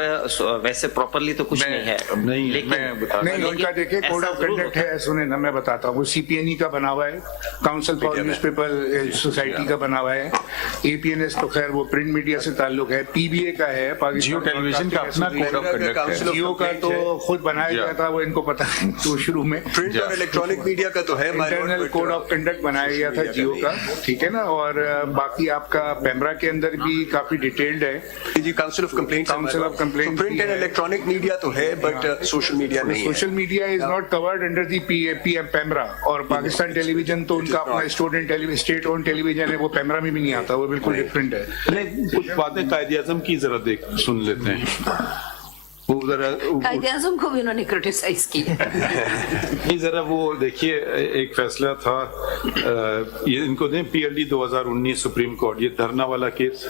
ویسے پراپرلی تو کچھ نہیں ہے. نہیں ان کا دیکھیں کوڈ آف کنڈکٹ ہے, سنیں نا میں بتاتا ہوں, وہ سی پی این ای کا بنا ہوا ہے, council for news paper society کا بنا ہوا ہے, اے پی این ایس تو خیر وہ پرنٹ میڈیا سے تعلق ہے, پی بی اے کا ہے, جیو ٹیلی ویژن کا اپنا کوڈ آف کنڈکٹ ہے, جیو کا تو خود بنایا گیا تھا, وہ ان کو پتا تو شروع میں پرنٹ اور الیکٹرانک میڈیا کا تو ہے انٹرنل کوڈ آف کنڈکٹ بنایا گیا تھا جیو کا, ٹھیک ہے نا. اور باقی آپ کا پیمرا کے اندر بھی کافی ڈیٹیلڈ ہے جی, council of complaint, print and electronic media تو ہے بٹ سوشل میڈیا نہیں. Social media is not covered under the P M PEMRA, اور پاکستان ٹیلی ویژن تو ان کا اپنا اسٹیٹ اون ٹیلی ویژن ہے, وہ پیمرا میں بھی نہیں آتا, وہ بالکل ڈفرینٹ ہے. کچھ باتیں قائد اعظم کی ذرا سن لیتے ہیں. قائد اعظم کو بھی انہوں نے کرٹیسائز کیا. نہیں ذرا وہ دیکھیے, ایک فیصلہ تھا یہ ان کو دیں PLD 2019 سپریم کورٹ, یہ دھرنا والا کیس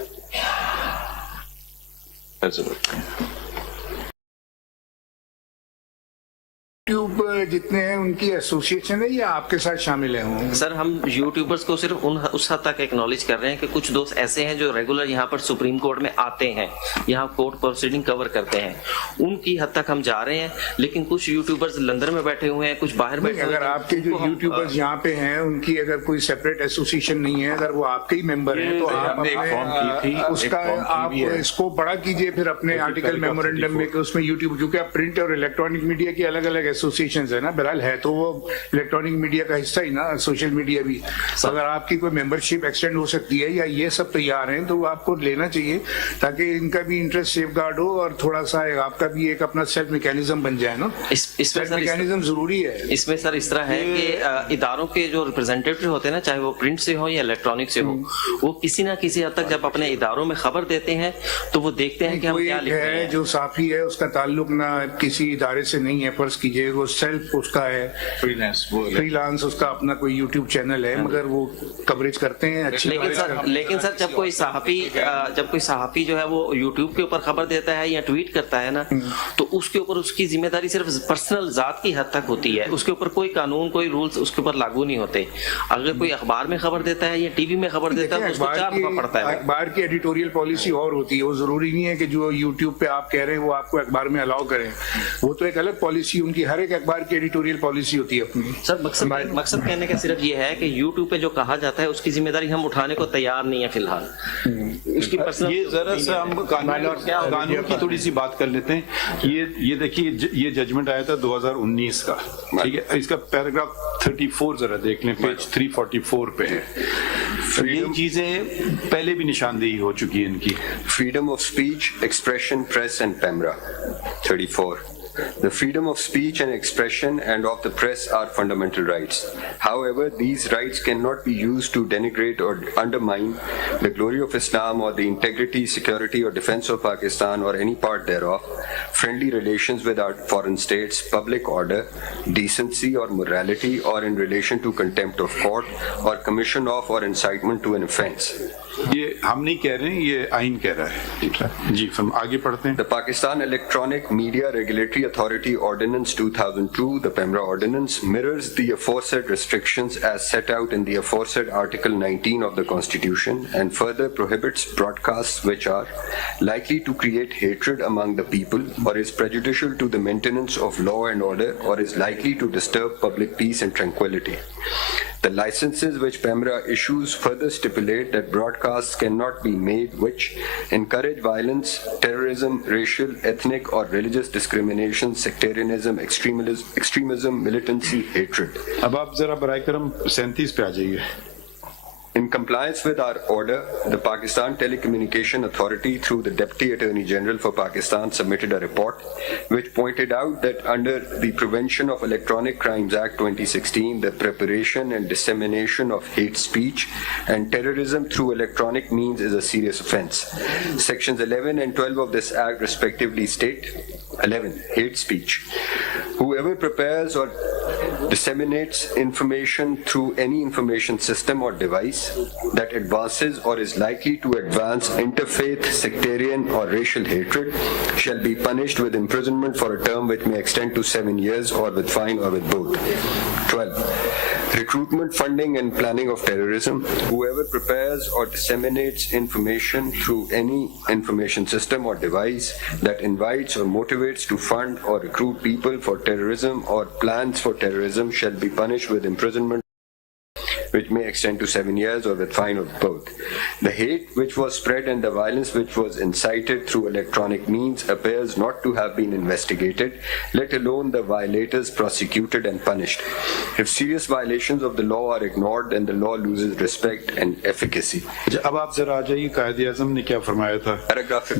یوٹیوب جتنے ہیں ان کی ایسوسیشن ہے یا آپ کے ساتھ شامل ہیں؟ سر ہم یوٹیوبرز کو صرف اس حد تک ایکنالج کر رہے ہیں کہ کچھ دوست ایسے ہیں جو ریگولر یہاں پر سپریم کورٹ میں آتے ہیں, یہاں کورٹ پروسیڈنگ کور کرتے ہیں, ان کی حد تک ہم جا رہے ہیں. لیکن کچھ یوٹیوبرز لندن میں بیٹھے ہوئے ہیں, کچھ باہر بیٹھے ہوئے ہیں. اگر آپ کے جو یوٹیوبرز یہاں پہ ہیں ان کی اگر کوئی سیپریٹ ایسوسیشن نہیں ہے, اگر وہ آپ کے ہی ممبر ہیں تو آپ اس کا آپ اس کو بڑا کیجئے پھر اپنے آرٹیکل میمورینڈم میں کہ اس میں یوٹیوب, کیونکہ آپ پرنٹ اور الیکٹرانک میڈیا کی الگ الگ ایسوسیشنز ہیں نا, بہرحال ہے تو وہ الیکٹرانک میڈیا کا حصہ ہی نا, سوشل میڈیا بھی. اگر آپ کی کوئی ممبرشپ ایکسٹینڈ ہو سکتی ہے یا یہ سب تیار ہیں تو وہ آپ کو لینا چاہیے تاکہ ان کا بھی انٹرسٹ سیف گارڈ ہو اور تھوڑا سا آپ کا بھی ایک اپنا سیلف میکینزم بن جائے نا. سیلف میکینزم ضروری ہے اس میں. سر اس طرح ہے کہ اداروں کے جو ریپرزینٹیٹیو ہوتے ہیں نا, چاہے وہ پرنٹ سے ہو یا الیکٹرانک سے ہو, وہ کسی نہ کسی حد تک جب اپنے اداروں میں خبر دیتے ہیں تو وہ دیکھتے ہیں کہ ہم کیا لکھ رہے ہیں. جو صحافی ہے اس کا تعلق نہ کسی ادارے سے نہیں ہے, فرض کیجئے وہ سیلف اس کا ہے فری لانس, اس کا اپنا کوئی یوٹیوب چینل ہے, مگر وہ کوریج کرتے ہیں اچھی. لیکن سر جب کوئی صحافی جو ہے وہ یوٹیوب کے اوپر خبر دیتا ہے یا ٹویٹ کرتا ہے نا, تو اس کے اوپر اس کی ذمہ داری صرف پرسنل ذات کی حد تک ہوتی ہے, اس کے اوپر کوئی قانون کوئی رولز اس کے اوپر لاگو نہیں ہوتے. اگر کوئی اخبار میں خبر دیتا ہے یا ٹی وی میں خبر دیتا ہے, اس کو 4 دفعہ پڑھتا ہے. اخبار کی ایڈیٹوریل پالیسی اور ہوتی ہے, وہ ضروری نہیں ہے کہ جو یوٹیوب پہ آپ کہہ رہے ہیں وہ آپ کو اخبار میں الاؤ کریں, وہ تو ایک الگ پالیسی, ان کی ہر ایک اخبار کی ایڈیٹوریل پالیسی ہوتی ہے اپنی. سر مقصد کہنے کا صرف یہ ہے کہ یوٹیوب پہ جو کہا جاتا ہے اس کی ذمہ داری ہم اٹھانے کو تیار نہیں ہے فی الحال. اس کی یہ ذرا سا ہم قانون کی تھوڑی سی بات کر لیتے ہیں. یہ دیکھیے یہ ججمنٹ آیا تھا 2019 کا, ٹھیک ہے, اس کا پیراگراف 34 ذرا دیکھ لیں, پیج 344 پہ ہے. یہ چیزیں پہلے بھی نشاندہی ہو چکی ہے ان کی. Freedom of speech, expression, press and PEMRA. 34. The freedom of speech and expression and of the press are fundamental rights. However, these rights cannot be used to denigrate or undermine the glory of Islam or the integrity, security or defense of Pakistan or any part thereof, friendly relations with our foreign states, public order, decency or morality, or in relation to contempt of court or commission of or incitement to an offense. یہ ہم نہیں کہہ رہے ہیں, یہ آئین کہہ رہا ہے. جی ہم آگے پڑھتے ہیں. The Pakistan Electronic Media Regulatory Authority Ordinance 2002, the PEMRA Ordinance, mirrors the aforesaid restrictions as set out in the aforesaid Article 19 of the Constitution and further prohibits broadcasts which are likely to create hatred among the people or is prejudicial to the maintenance of law and order or is likely to disturb public peace and tranquility. The licenses which PEMRA issues further stipulate that broadcasts cannot be made which encourage violence, terrorism, racial, ethnic or religious discrimination, sectarianism, extremism, militancy, hatred. اب آپ ذرا برائے کرم 37 پہ آ جائیے. In compliance with our order, the Pakistan Telecommunication Authority through the Deputy Attorney General for Pakistan submitted a report which pointed out that under the Prevention of Electronic Crimes Act 2016, the preparation and dissemination of hate speech and terrorism through electronic means is a serious offense. Sections 11 and 12 of this act respectively state, 11, hate speech. Whoever prepares or disseminates information through any information system or device that advances or is likely to advance interfaith, sectarian or racial hatred shall be punished with imprisonment for a term which may extend to 7 years or with fine or with both. 12. Recruitment, funding and planning of terrorism. Whoever prepares or disseminates information through any information system or device that invites or motivates to fund or recruit people for terrorism or plans for terrorism shall be punished with imprisonment which may extend to 7 years or with fine or both. The hate which was spread and the violence which was incited through electronic means appears not to have been investigated, let alone the violators prosecuted and punished. If serious violations of the law are ignored, then the law loses respect and efficacy. اب آپ ذرا آ جائیے, قائد اعظم نے کیا فرمایا تھا Paragraph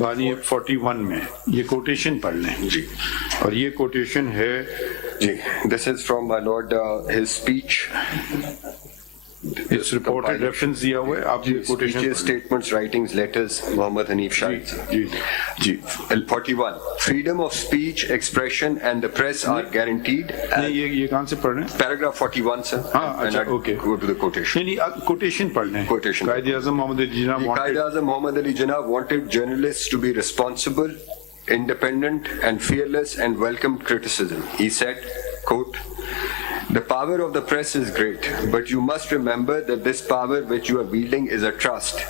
41 میں, یہ کوٹیشن پڑھ لیں جی, اور یہ کوٹیشن ہے جی. This is from my lord, his speech. It's reported reference دیا ہوا ہے, آپ یہ quotation statements, writings, letters, Muhammad Hanif Shah. جی. 41. Freedom of speech, expression and the press are guaranteed. یہ کہاں سے پڑھ رہے ہیں؟ Paragraph 41, sir. ہاں اچھا, okay. Go to the quotation. نہیں, کوٹیشن پڑھ لیں. Quotation. Quaid Azam Muhammad Ali Jinnah Qaid Azam Muhammad Ali Jinnah wanted journalists to be responsible, independent and fearless and welcomed criticism. He said, quote, "The power of the press is great, but you must remember that this power which you are wielding is a trust.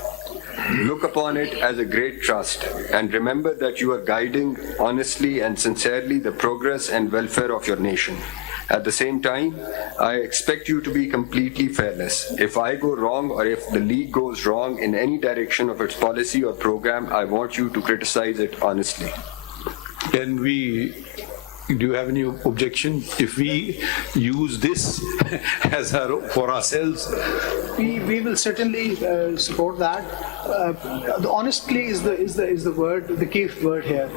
Look upon it as a great trust, and remember that you are guiding honestly and sincerely the progress and welfare of your nation. At the same time, I expect you to be completely fearless. If I go wrong or if the League goes wrong in any direction of its policy or program, I want you to criticize it honestly." Do you have any objection if we use this as for ourselves? We will certainly support that. Honestly is the word, the key word here.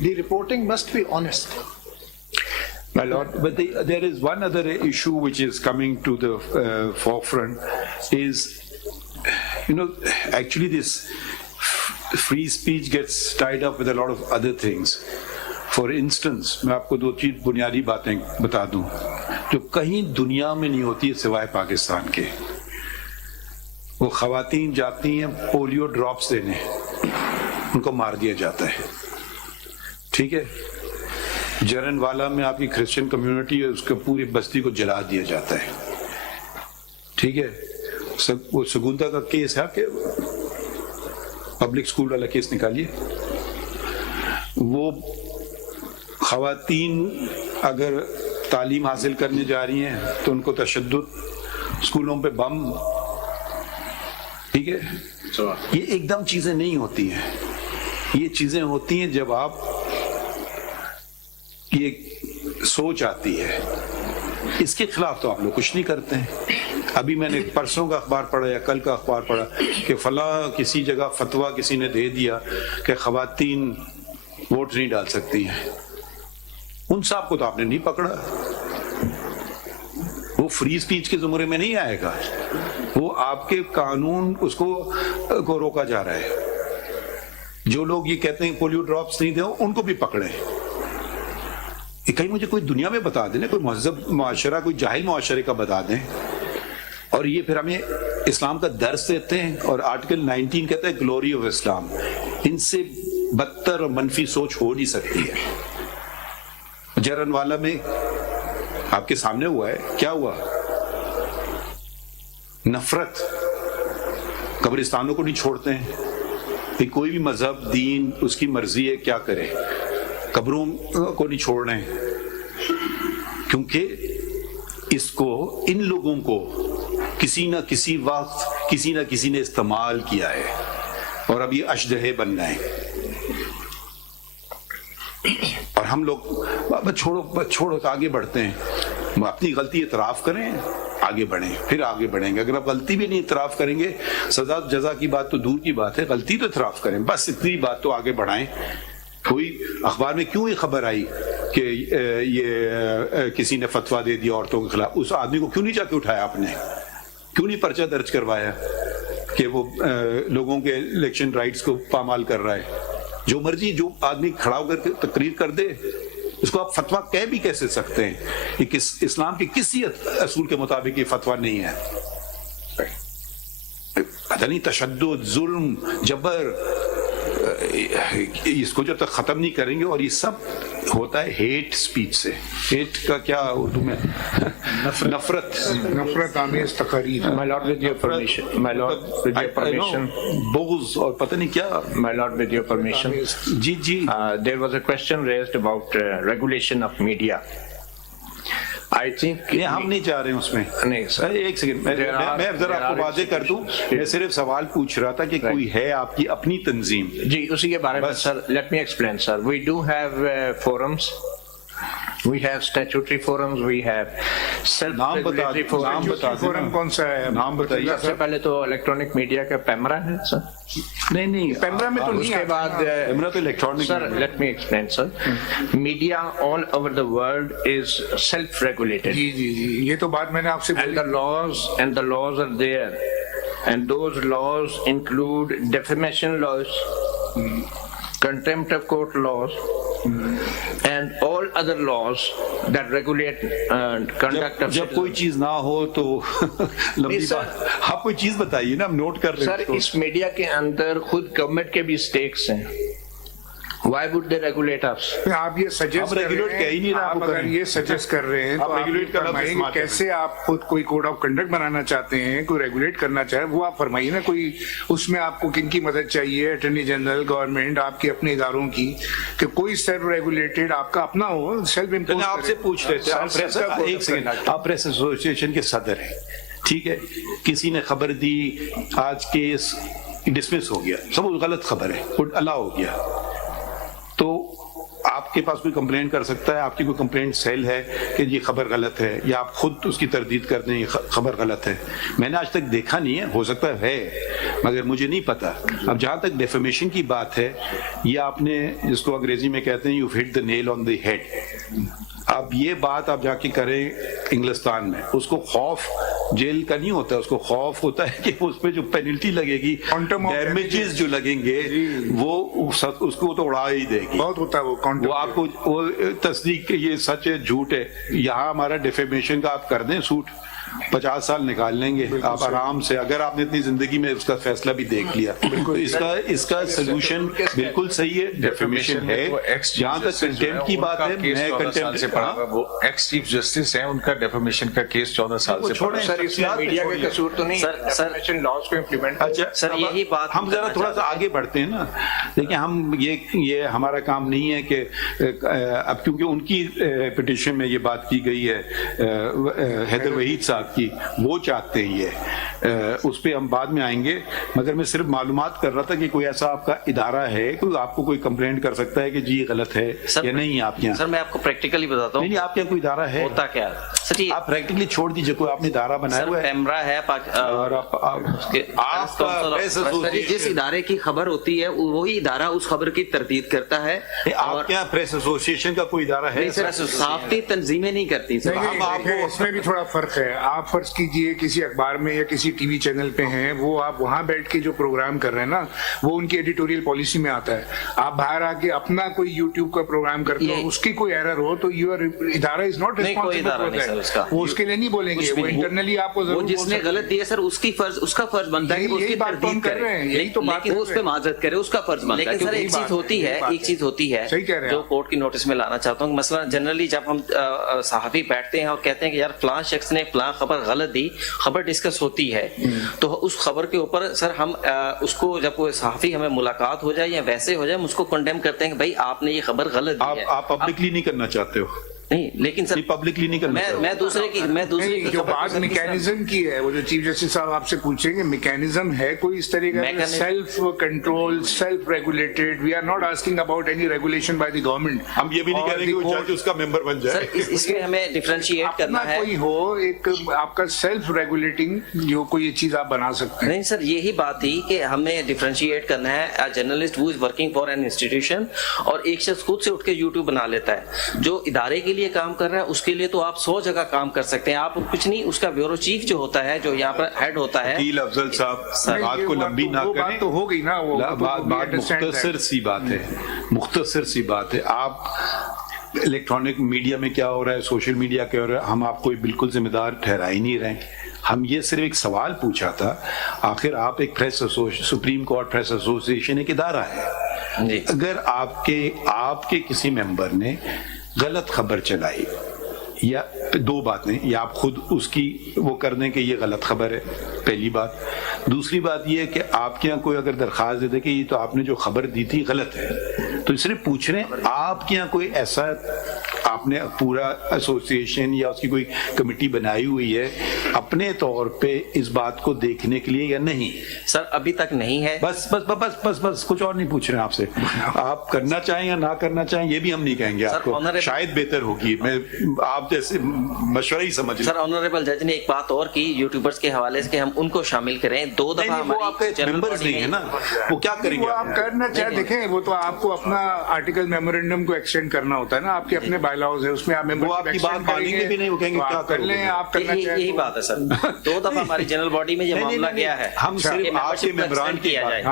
The reporting must be honest. My lord, but there is one other issue which is coming to the forefront is, actually this free speech gets tied up with a lot of other things. For instance, میں آپ کو دو چیز بنیادی باتیں بتا دوں جو کہیں دنیا میں نہیں ہوتی ہے سوائے پاکستان کے. وہ خواتین جاتی ہیں پولیو ڈراپس دینے, ان کو مار دیا جاتا ہے. ٹھیک ہے, جرن والا میں آپ کی کرسچن کمیونٹی ہے, اس کو پوری بستی کو جلا دیا جاتا ہے. ٹھیک ہے, وہ سگونتا کا کیس ہے کہ پبلک اسکول والا کیس نکالیے. وہ خواتین اگر تعلیم حاصل کرنے جا رہی ہیں تو ان کو تشدد, اسکولوں پہ بم. ٹھیک ہے, یہ ایک دم چیزیں نہیں ہوتی ہیں. یہ چیزیں ہوتی ہیں جب آپ یہ سوچ آتی ہے. اس کے خلاف تو آپ لوگ کچھ نہیں کرتے ہیں. ابھی میں نے پرسوں کا اخبار پڑھا یا کل کا اخبار پڑھا کہ فلاں کسی جگہ فتویٰ کسی نے دے دیا کہ خواتین ووٹ نہیں ڈال سکتی ہیں. ان صاحب کو تو آپ نے نہیں پکڑا. وہ فری اسپیچ کے زمرے میں نہیں آئے گا. وہ آپ کے قانون اس کو روکا جا رہا ہے. جو لوگ یہ کہتے ہیں پولیو ڈراپس نہیں دیں ان کو بھی پکڑے. کہیں مجھے کوئی دنیا میں بتا دیں, کوئی مہذب معاشرہ, کوئی جاہل معاشرے کا بتا دیں. اور یہ پھر ہمیں اسلام کا درس دیتے ہیں, اور آرٹیکل 19 کہتا ہے گلوری آف اسلام. ان سے بدتر اور منفی سوچ ہو نہیں سکتی ہے. جرن والا میں آپ کے سامنے ہوا ہے, کیا ہوا؟ نفرت. قبرستانوں کو نہیں چھوڑتے ہیں کہ کوئی بھی مذہب دین اس کی مرضی ہے کیا کرے. قبروں کو نہیں چھوڑ رہے ہیں کیونکہ اس کو, ان لوگوں کو کسی نہ کسی وقت کسی نہ کسی نے استعمال کیا ہے اور اب یہ اشدہے بن گئے. اور ہم لوگ چھوڑو تو آگے بڑھتے ہیں. اپنی غلطی اعتراف کریں, آگے بڑھیں, پھر آگے بڑھیں گے. اگر آپ غلطی بھی نہیں اعتراف کریں گے, سزا جزا کی بات تو دور کی بات ہے, غلطی تو اعتراف کریں, بس اتنی بات تو آگے بڑھائیں. کوئی اخبار میں کیوں یہ خبر آئی کہ یہ کسی نے فتویٰ دے دیا عورتوں کے خلاف, اس آدمی کو کیوں نہیں جا کے اٹھایا آپ نے؟ کیوں نہیں پرچہ درج کروایا کہ وہ لوگوں کے الیکشن رائٹس کو پامال کر رہا ہے؟ جو مرضی جو آدمی کھڑا ہو کر کے تقریر کر دے اس کو آپ فتویٰ کہہ بھی کیسے سکتے ہیں؟ یہ اسلام کے کسی اصول کے مطابق یہ فتویٰ نہیں ہے. پتہ نہیں تشدد, ظلم, جبر, اس کو جب تک ختم نہیں کریں گے. اور یہ سب ہوتا ہے ہیٹ سپیچ سے. ہیٹ کا کیا اردو میں؟ نفرت آمیز تقاریر. My lord, with your permission. My lord, with your permission. بغض اور پتہ نہیں کیا. My lord, with your permission. G. There was a question raised about regulation of media. I think ہم نہیں چاہ رہے ہیں اس میں. نہیں سر, ایک سیکنڈ, میں ذرا آپ کو واضح کر دوں. میں صرف سوال پوچھ رہا تھا کہ کوئی ہے آپ کی اپنی تنظیم؟ جی اسی کے بارے میں سر. Let me explain sir. We do have forums. We have statutory forums. We have self-regulatory forums. Forum کون سا ہے؟ نام بتائیے. سب سے پہلے تو الیکٹرانک میڈیا کا پیمرا ہے سر. نہیں پیمرا میں تو اس کے بعد پیمرا تو electronic. Sir let me explain sir. Media all over the world is self-regulated. جی یہ تو بات میں نے آپ سے And the laws are there. And those laws include defamation laws, contempt of court laws, and all other laws that regulate conduct of. جب کوئی چیز نہ ہو تو لمبی بات. آپ کوئی چیز بتائیے نا, ہم نوٹ کر رہے ہیں. سر اس میڈیا کے اندر خود گورنمنٹ کے بھی سٹیکس ہیں. Why would they regulate us? آپ یہ سجیسٹ آپ اگر یہ سجیسٹ کر رہے ہیں تو آپ فرمائیں کہ کیسے آپ خود کوئی کوڈ آف کنڈکٹ بنانا چاہتے ہیں, کوئی ریگولیٹ کرنا چاہے, وہ آپ فرمائیے نا. کوئی اس میں آپ کو کن کی مدد چاہیے, اٹارنی جنرل, گورنمنٹ, آپ کے اپنے اداروں کی, کہ کوئی سیلف ریگولیٹڈ آپ کا اپنا ہو, سیلف امپوز. آپ سے پوچھ رہے تھے, ایک سیکنڈ, آپ پریس ایسوسیشن کے صدر ہیں, ٹھیک ہے, کسی نے خبر دی آج کیس ڈسمس ہو گیا, سب غلط خبر ہے, اللہ ہو گیا, تو آپ کے پاس کوئی کمپلینٹ کر سکتا ہے, آپ کی کوئی کمپلینٹ سیل ہے کہ یہ خبر غلط ہے, یا آپ خود اس کی تردید کر دیں یہ خبر غلط ہے. میں نے آج تک دیکھا نہیں ہے, ہو سکتا ہے مگر مجھے نہیں پتا. اب جہاں تک ڈیفیمیشن کی بات ہے, یہ آپ نے جس کو انگریزی میں کہتے ہیں you hit the Nile on the head. اب یہ بات آپ جا کے کریں انگلستان میں, اس کو خوف جیل کا نہیں ہوتا, اس کو خوف ہوتا ہے کہ اس پہ جو پینلٹی لگے گی, ڈیمیجز جو لگیں گے, وہ اس کو تو اڑا ہی دے گی. بہت ہوتا ہے وہ آپ کو وہ تصدیق یہ سچ ہے جھوٹ ہے. یہاں ہمارا ڈیفیمیشن کا آپ کر دیں سوٹ, 50 سال نکال لیں گے آپ آرام سے, اگر آپ نے اتنی زندگی میں اس کا فیصلہ بھی دیکھ لیا. اس کا سلوشن بالکل صحیح ہے, ڈیفیمیشن ہے. جہاں تک کنٹمپٹ کی بات ہے, میں کنٹمپٹ سے پڑھا, وہ ایکس چیف جسٹس ہیں, ان کا ڈیفیمیشن کا کیس 14 سال سے چھوڑیں. سر اس میں میڈیا کا قصور تو نہیں, ڈیفیمیشن لاز کو امپلیمنٹ. اچھا سر یہی بات ہم ذرا تھوڑا سا آگے بڑھتے ہیں نا. دیکھیں ہم یہ ہمارا کام نہیں ہے کہ اب کیونکہ ان کی پٹیشن میں یہ بات کی گئی ہے حیدر وحید صاحب کی, وہ چاہتے ہیں یہ, اس پہ ہم بعد میں آئیں گے. مگر میں صرف معلومات کر رہا تھا کہ کوئی ایسا آپ کا ادارہ ہے, کوئی آپ کو کوئی کمپلینٹ کر سکتا ہے کہ جی غلط ہے یا نہیں آپ کے یہاں. سر میں آپ کو پریکٹیکلی بتاتا ہوں, نہیں آپ کے یہاں کوئی ادارہ ہے, ہوتا کیا سر, آپ پریکٹیکلی چھوڑ دیجیے, کوئی آپ نے ادارہ بنایا ہوا ہے, پیمرا ہے, اور جس ادارے کی خبر ہوتی ہے وہی ادارہ اس خبر کی تردید کرتا ہے. آپ کے یہاں پریس ایسوسیشن کا کوئی ادارہ ہے؟ صحافتی تنظیمیں نہیں کرتی. اس میں بھی تھوڑا فرق ہے. آپ فرض کیجئے کسی اخبار میں یا کسی ٹی وی چینل پہ ہیں, وہ آپ وہاں بیٹھ کے جو پروگرام کر رہے ہیں نا, وہ ان کی ایڈیٹوریل پالیسی میں آتا ہے. آپ باہر آ کے اپنا کوئی یوٹیوب کا پروگرام کرتے ہو, اس کی کوئی ایرر ہو تو یور ادارہ از ناٹ ریسپانسبل. وہ اس کے لیے نہیں بولیں گے, وہ انٹرنلی آپ کو ضرور, جس نے غلط دی ہے سر اس کا فرض بنتا ہے کہ اس کی تردید کرے, لیکن اس پہ معذرت کرے, اس کا فرض بنتا ہے. لیکن سر ایک چیز ہوتی ہے جو کورٹ کی نوٹس میں لانا چاہتا ہوں. مثلا جنرلی جب ہم صحافی بیٹھتے ہیں اور کہتے ہیں کہ یار فلاں شخص نے فلاں خبر غلط دی, خبر ڈسکس ہوتی ہے, تو اس خبر کے اوپر سر ہم اس کو جب کوئی صحافی ہمیں ملاقات ہو جائے یا ویسے ہو جائے, ہم اس کو کنڈیم کرتے ہیں کہ بھائی آپ نے یہ خبر غلط دی ہے. آپ پبلکلی نہیں کرنا چاہتے ہو؟ نہیں, لیکن سر پبلکلی نہیں کرنا. میں دوسرے کی جو بات میکینزم کی ہے, وہ جو چیف جسٹس صاحب آپ سے پوچھیں گے میکینزم ہے کوئی اس طرح کا self control, self regulated. We are not asking about any regulation by the government. ہم یہ بھی نہیں کہہ رہے کہ وہ جج اس کا ممبر بن جائے. سر اس میں ہمیں ڈیفرینشیٹ کرنا ہے, کوئی ہو ایک آپ کا سیلف ریگولیٹنگ جو کوئی چیز آپ بنا سکتے ہیں. نہیں سر یہی بات تھی کہ ہمیں ڈیفرینشیٹ کرنا ہے journalist who is working for an institution, اور ایک شخص خود سے اٹھ کے یوٹیوب بنا لیتا ہے. جو ادارے کے لیے کام کر رہا ہے اس کے لیے تو آپ 100 جگہ کام کر سکتے ہیں. آپ کچھ نہیں, اس کا بیورو چیف جو ہوتا ہے, جو یہاں پر ہیڈ ہوتا ہے, وکیل افضل صاحب, بات کو لمبی نہ کریں, بات تو ہو گئی نا, وہ بات مختصر سی بات ہے, مختصر سی بات ہے. آپ الیکٹرانک میڈیا میں کیا ہو رہا ہے, سوشل میڈیا کیا ہو رہا ہے, ہم آپ کو بالکل ذمہ دار ٹھہرا ہی نہیں رہے. ہم یہ صرف ایک سوال پوچھا تھا, آخر آپ ایک سپریم کورٹ پریس ایسوسیشن ایک ادارہ ہے, اگر آپ کے کسی ممبر نے غلط خبر چلائی, یا 2 باتیں, یا آپ خود اس کی وہ کر دیں کہ یہ غلط خبر ہے, پہلی بات. دوسری بات یہ ہے کہ آپ کے یہاں کوئی اگر درخواست دے دے کہ یہ تو آپ نے جو خبر دی تھی غلط ہے, تو صرف پوچھ رہے ہیں آپ کے یہاں کوئی ایسا آپ نے پورا ایسوسیشن یا اس کی کوئی کمیٹی بنائی ہوئی ہے اپنے طور پہ اس بات کو دیکھنے کے لیے یا نہیں؟ سر ابھی تک نہیں ہے. بس بس بس بس بس کچھ اور نہیں پوچھ رہے ہیں آپ سے. آپ کرنا چاہیں یا نہ کرنا چاہیں یہ بھی ہم نہیں کہیں گے آپ کو, شاید بہتر ہوگی. میں آپ جیسے مشورہ ہی سمجھ رہا ہوں. سر آنریبل جج نے ایک بات اور کی یوٹیوبرز کے حوالے سے کہ ہم ان کو شامل کریں. 2 دفعہ وہ آپ کے ممبرز نہیں ہے نا, وہ کیا کریں گے؟ وہ آپ کرنا چاہیں دیکھیں, وہ تو آپ کو اپنا آرٹیکل میمورینڈم کو ایکسٹینڈ کرنا ہوتا ہے نا, آپ کے اپنے بائی لاز ہے, اس میں آپ وہ آپ کی بات مانیں گے بھی نہیں, وہ کہیں گے کیا کر لیں آپ کرنا چاہیں. یہی بات ہے سر, 2 دفعہ ہماری جنرل باڈی میں یہ معاملہ گیا ہے, ہم صرف آپ کے ممبران کی جائے.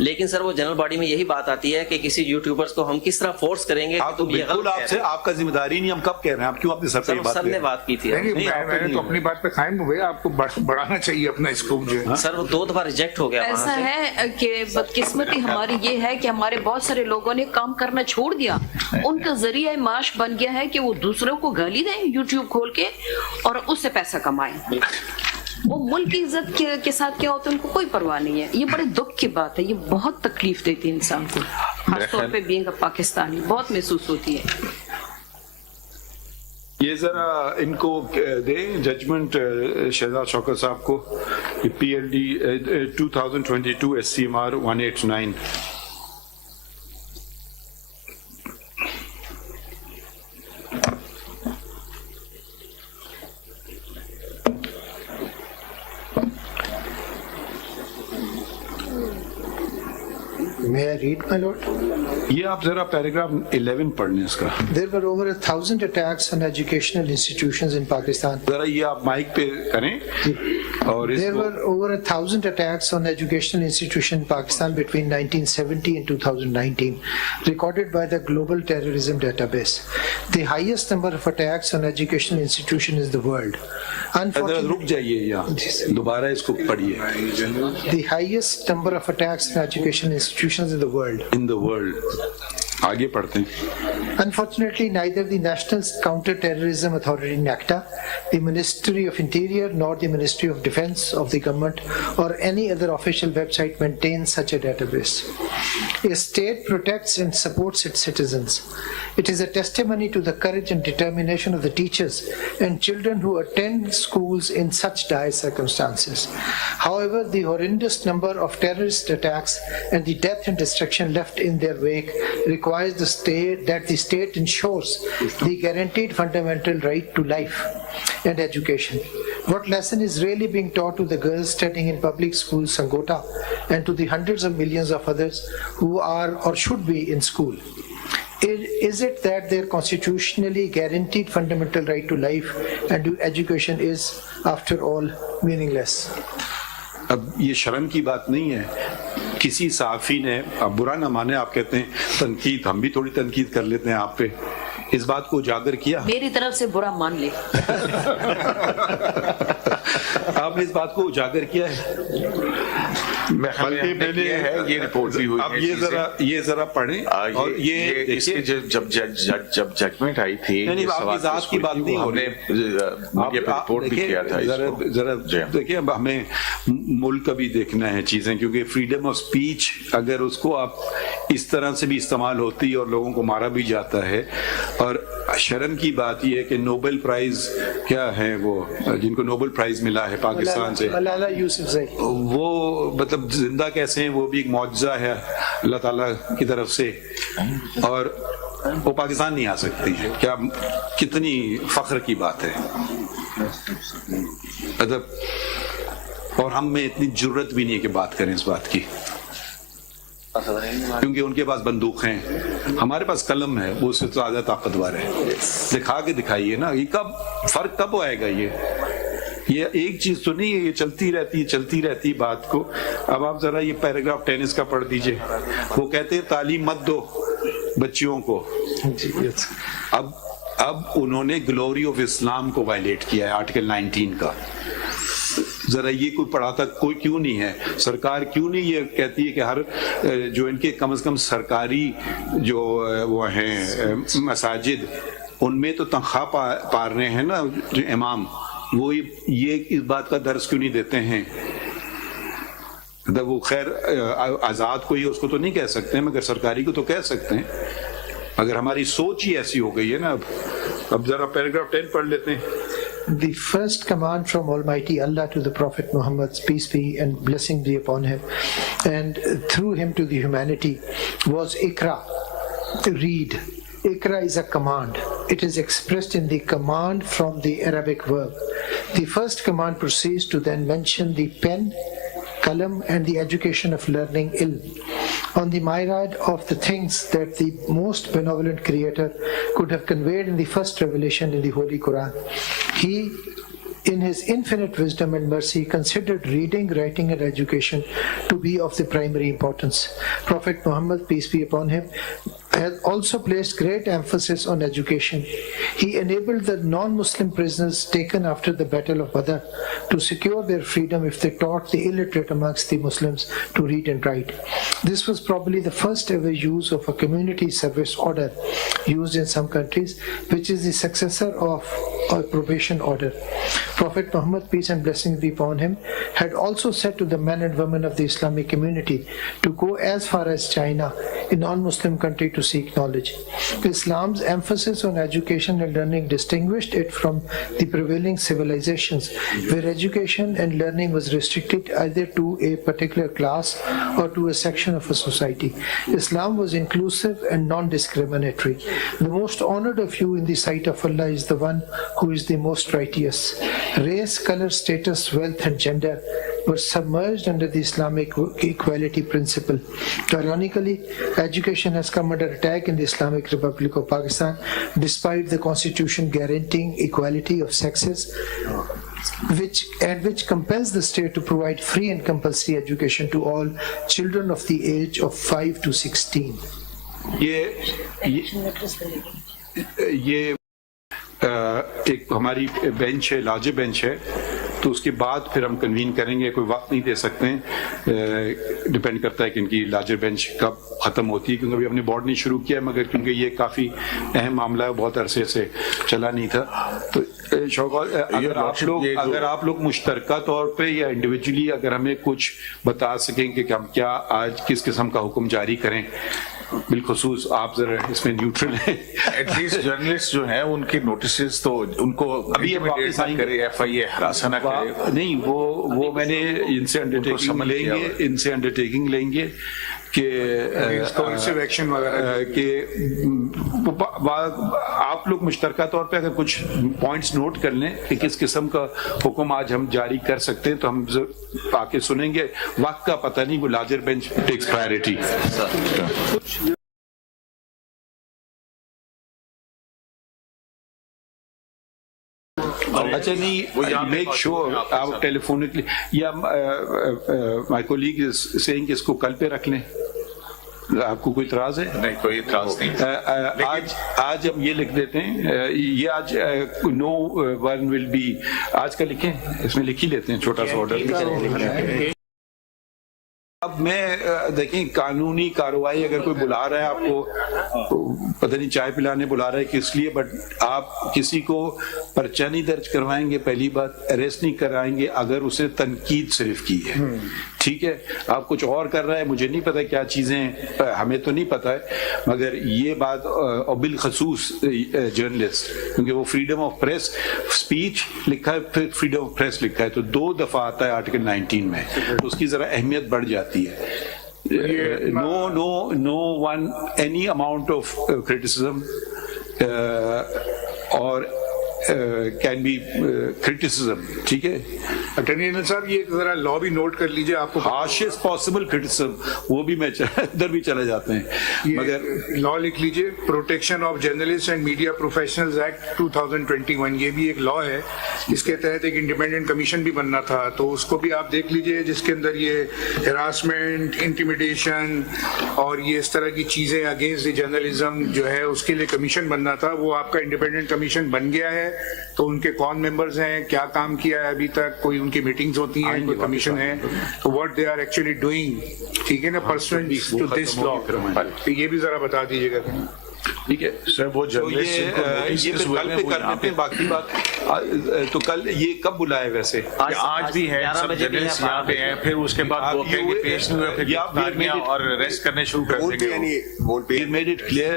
لیکن سر وہ جنرل باڈی میں یہی بات آتی ہے کہ کسی یوٹیوبرز کو ہم کس طرح فورس کریں گے. بالکل آپ سے آپ کا ذمہ داری نہیں, ہم کب کہہ رہے ہیں, آپ کیوں اپنے سر پہ سر نے بات کی تھی. میں تو اپنی بات پہ قائم ہوئے, آپ کو بڑھانا چاہیے اپنا اسکوپ جو ہے. سر وہ 2 دفعہ ریجیکٹ ہو گیا. ایسا ہے کہ بدقسمتی ہماری یہ ہے کہ ہمارے بہت سارے لوگوں نے نے کام کرنا چھوڑ دیا. ان کا ذریعہ معاش بن گیا ہے کہ وہ دوسروں کو گالی دیں یوٹیوب کھول کے اور اس سے پیسہ کمائیں. وہ ملک کی عزت کے ساتھ کیا ہوتا ہے ان کو کوئی پرواہ نہیں ہے. یہ بڑے دکھ کی بات ہے, یہ بہت تکلیف دیتی ہے انسان کو, خاص طور پہ بینگ پاکستانی بہت محسوس ہوتی ہے. یہ ذرا ان کو دیں ججمنٹ شہزاد شوکت صاحب کو, P L D 2022 SCMR 189. May I read, my lord? یہ آپ ذرا پیراگراف 11 پڑھنے اس کا. There were over 1,000 attacks on educational institutions in Pakistan. ذرا یہ آپ مائک پہ کریں. اور There were over 1,000 attacks on educational institutions in Pakistan between 1970 and 2019, recorded by the Global Terrorism Database. The highest number of attacks on educational institutions in the world. رک جائیے یہاں دوبارہ اس کو پڑھیے. The highest number of attacks on educational institutions in the world. In the world. آگے پڑھتے ہیں. Unfortunately, neither the National Counter-Terrorism Authority (NACTA), the Ministry of Interior, nor the Ministry of Defense of the government or any other official website maintains such a database. A state protects and supports its citizens. It is a testimony to the courage and determination of the teachers and children who attend schools in such dire circumstances. However, the horrendous number of terrorist attacks and the death and destruction left in their wake requires that the state ensures the guaranteed fundamental right to life and education. What lesson is really being taught to the girls studying in public schools Sangota and to the hundreds of millions of others who are or should be in school? Is it that their constitutionally guaranteed fundamental right to life and to education is, after all, meaningless? اب یہ شرم کی بات نہیں ہے. کسی صحافی نے, اب برا نہ مانے, آپ کہتے ہیں تنقید, ہم بھی تھوڑی تنقید کر لیتے ہیں آپ پہ, اس بات کو اجاگر کیا. میری طرف سے برا مان لے. آپ نے اس بات کو اجاگر کیا ہے. یہ رپورٹ بھی ہوئی. اب یہ ذرا پڑھیں. اور یہ جب ججمنٹ آئی تھی, آپ کی ذات کی بات نہیں ہو رہی, رپورٹ بھی کیا تھا. ذرا دیکھیں, اب ہمیں ملک کا بھی دیکھنا ہے چیزیں, کیونکہ فریڈم آف اسپیچ اگر اس کو آپ اس طرح سے بھی استعمال ہوتی ہے اور لوگوں کو مارا بھی جاتا ہے. اور شرم کی بات یہ ہے کہ نوبل پرائز کیا ہے وہ جن کو نوبل پرائز ملا ہے پاکستان سے, وہ مطلب زندہ کیسے ہیں, وہ بھی ایک معجزہ ہے اللہ تعالیٰ کی طرف سے, اور وہ پاکستان نہیں آ سکتی ہیں. کیا کتنی فخر کی بات ہے مطلب, اور ہم میں اتنی جرت بھی نہیں ہے کہ بات کریں اس بات کی, کیونکہ ان کے پاس بندوق ہیں, ہمارے پاس قلم ہے, وہ اس سے زیادہ طاقتور ہے. دکھا کے دکھائیے نا, یہ کب فرق کب آئے گا. یہ ایک چیز تو نہیں ہے, یہ چلتی رہتی بات کو. اب آپ ذرا یہ پیراگراف 10 اس کا پڑھ دیجئے. وہ کہتے ہیں تعلیم مت دو بچیوں کو. اب انہوں نے گلوری آف اسلام کو وائلیٹ کیا ہے, آرٹیکل 19 کا. ذرا یہ کوئی پڑھاتا کوئی کیوں نہیں ہے, سرکار کیوں نہیں یہ کہتی ہے کہ ہر جو ان کے کم از کم سرکاری جو وہ ہیں مساجد, ان میں تو تنخواہ پا رہے ہیں نا جو امام, وہ یہ اس بات کا درس کیوں نہیں دیتے ہیں. وہ خیر آزاد کو ہی اس کو تو نہیں کہہ سکتے ہیں, مگر سرکاری کو تو کہہ سکتے ہیں. اگر ہماری سوچ ہی ایسی ہو گئی ہے نا. اب ذرا پیراگراف 10 پڑھ لیتے ہیں. The first command from Almighty Allah to the Prophet Muhammad, peace be and blessing be upon him, and through him to the humanity, was Iqra, read. Iqra is a command. It is expressed in the command from the Arabic verb. The first command proceeds to then mention the pen, kalam, and the education of learning ilm. On the myriad of the things that the most benevolent Creator could have conveyed in the first revelation in the Holy Quran, He, in His infinite wisdom and mercy, considered reading, writing, and education to be of the primary importance. Prophet Muhammad, peace be upon him, has also placed great emphasis on education. He enabled the non-Muslim prisoners taken after the Battle of Badr to secure their freedom if they taught the illiterate amongst the Muslims to read and write. This was probably the first ever use of a community service order used in some countries, which is the successor of a probation order. Prophet Muhammad, peace and blessings be upon him, had also said to the men and women of the Islamic community to go as far as China, a non-Muslim country, to seek knowledge. Islam's emphasis on education and learning distinguished it from the prevailing civilizations, where education and learning was restricted either to a particular class or to a section of a society. Islam was inclusive and non-discriminatory. The most honored of you in the sight of Allah is the one who is the most righteous. Race, color, status, wealth and gender were submerged under the Islamic equality principle. Ironically, education has come under attack in the Islamic Republic of Pakistan, despite the constitution guaranteeing equality of sexes, which compels the state to provide free and compulsory education to all children of the age of 5 to 16. یہ ایک ہماری bench ہے, larger bench ہے, تو اس کے بعد پھر ہم کنوین کریں گے. کوئی وقت نہیں دے سکتے ہیں, ڈپینڈ کرتا ہے کہ ان کی لارجر بینچ کب ختم ہوتی ہے, کیونکہ ابھی ہم نے بورڈ نہیں شروع کیا ہے, مگر کیونکہ یہ کافی اہم معاملہ ہے, بہت عرصے سے چلا نہیں تھا. تو شوقات, اگر آپ لوگ مشترکہ طور پہ یا انڈیویجولی اگر ہمیں کچھ بتا سکیں کہ ہم کیا آج کس قسم کا حکم جاری کریں, بالخصوص آپ ذرا اس میں نیوٹرل ہیں. ایٹ لیسٹ جرنلسٹ جو ہیں ان کے نوٹسز تو ان کو ابھی کرے, ایف آئی اے ہراساں نہ کرے. نہیں, وہ میں نے ان سے انڈرٹیکنگ لیں گے کہ آپ لوگ مشترکہ طور پہ اگر کچھ پوائنٹس نوٹ کر لیں کہ کس قسم کا حکم آج ہم جاری کر سکتے ہیں, تو ہم آ کے سنیں گے. وقت کا پتہ نہیں, وہ لارجر بینچ ٹیکس پرائرٹی. اچھا نہیں, میک شیور آپ ٹیلیفونکلی یا مائی کولیگ از سیئنگ کہ اس کو کل پہ رکھ لیں. آپ کو کوئی اعتراض ہے؟ نہیں, کوئی اعتراض نہیں. آج ہم یہ لکھ دیتے ہیں, یہ آج نو ون ول بی, آج کا لکھیں, اس میں لکھ ہی لیتے ہیں چھوٹا سا آرڈر. اب میں دیکھیں, قانونی کارروائی اگر کوئی بلا رہا ہے آپ کو, پتہ نہیں چائے پلانے بلا رہا ہے کس لیے, بٹ آپ کسی کو پرچہ نہیں درج کروائیں گے, پہلی بات اریسٹ نہیں کرائیں گے اگر اسے تنقید صرف کی ہے. ٹھیک ہے, آپ کچھ اور کر رہا ہے, مجھے نہیں پتا کیا چیزیں, ہمیں تو نہیں پتا ہے, مگر یہ بات, اور بالخصوص جرنلسٹ, کیونکہ وہ فریڈم آف پریس, اسپیچ لکھا ہے, پھر فریڈم آف پریس لکھا ہے, تو 2 دفعہ آتا ہے آرٹیکل 19 میں, تو اس کی ذرا اہمیت بڑھ جاتی ہے. no one any amount of criticism or can be criticism. ٹھیک ہے اٹارنی جنرل صاحب, یہ ذرا لا بھی نوٹ کر لیجئے, آپ کو harshest possible criticism, وہ بھی میں ادھر بھی چلے جاتے ہیں, مگر لا لکھ لیجئے, protection of journalist and media professionals act 2021, یہ بھی ایک لا ہے, اس کے تحت ایک انڈیپینڈنٹ کمیشن بھی بننا تھا, تو اس کو بھی آپ دیکھ لیجئے, جس کے اندر یہ ہراسمنٹ, انٹیمیڈیشن اور یہ اس طرح کی چیزیں اگینسٹ دی جرنلزم جو ہے, اس کے لیے کمیشن بننا تھا. وہ آپ کا انڈیپینڈنٹ کمیشن بن گیا ہے, تو ان کے کون ممبرز ہیں, کیا کام کیا ہے ابھی تک, کوئی ان کی میٹنگز ہوتی ہیں, کوئی کمیشن ہے, تو what they are actually doing, ٹھیک ہے نا, پرسنٹ ٹو دس لا, تو یہ بھی ذرا بتا دیجیے گا. ٹھیک ہے سر, وہ جرنلسٹ کل پہ کر دیتے ہیں. باقی بات تو کل یہ کب بلائے ویسے, آج بھی ہے, سب جرنلسٹ یہاں پہ ہیں, پھر اس کے بعد وہ کہیں گے پیش نہیں ہوئے, پھر اور ریسٹ کرنے شروع کر دیں گے. We made it clear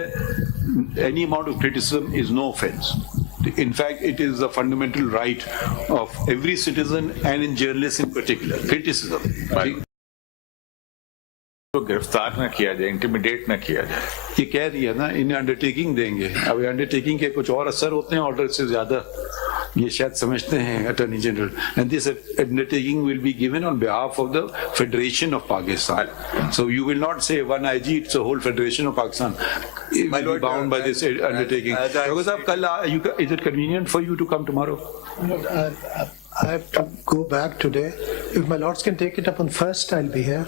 any amount of criticism is no offense. In fact, it is a fundamental right of every citizen and in journalists in particular. Criticism. گرفتار نہ کیا جائے, انٹیمیڈیٹ نہ کیا جائے. یہ کہہ دیا نا, انہیں انڈرٹیکنگ دیں گے. اب انڈرٹیکنگ کے کچھ اور اثر ہوتے ہیں آرڈر سے زیادہ, یہ شاید سمجھتے ہیں attorney general. And this undertaking will be given on behalf of the Federation of Pakistan. So you will not say one IG, it's the whole Federation of Pakistan. It will be bound by this undertaking. Because is it convenient for you to come tomorrow? I have to go back today. If my lords can take it up on first, I'll be here.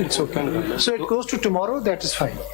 It's okay. So it goes to tomorrow. That is fine.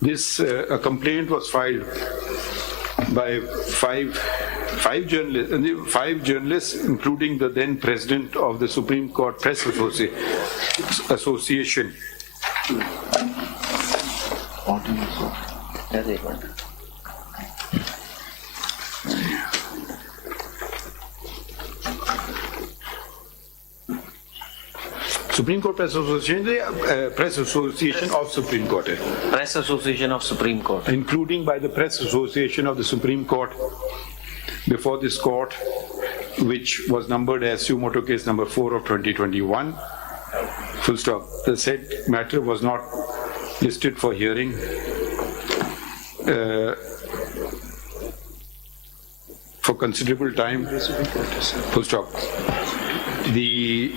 this complaint was filed by five journalists, including the then president of the Supreme Court Press Association. Supreme Court Press Association, Press Association of Supreme Court, Press Association of Supreme Court, including by the Press Association of the Supreme Court before this court, which was numbered as Suo Motu Case number 4 of 2021. Full stop. The said matter was not listed for hearing. For considerable time. Full stop. The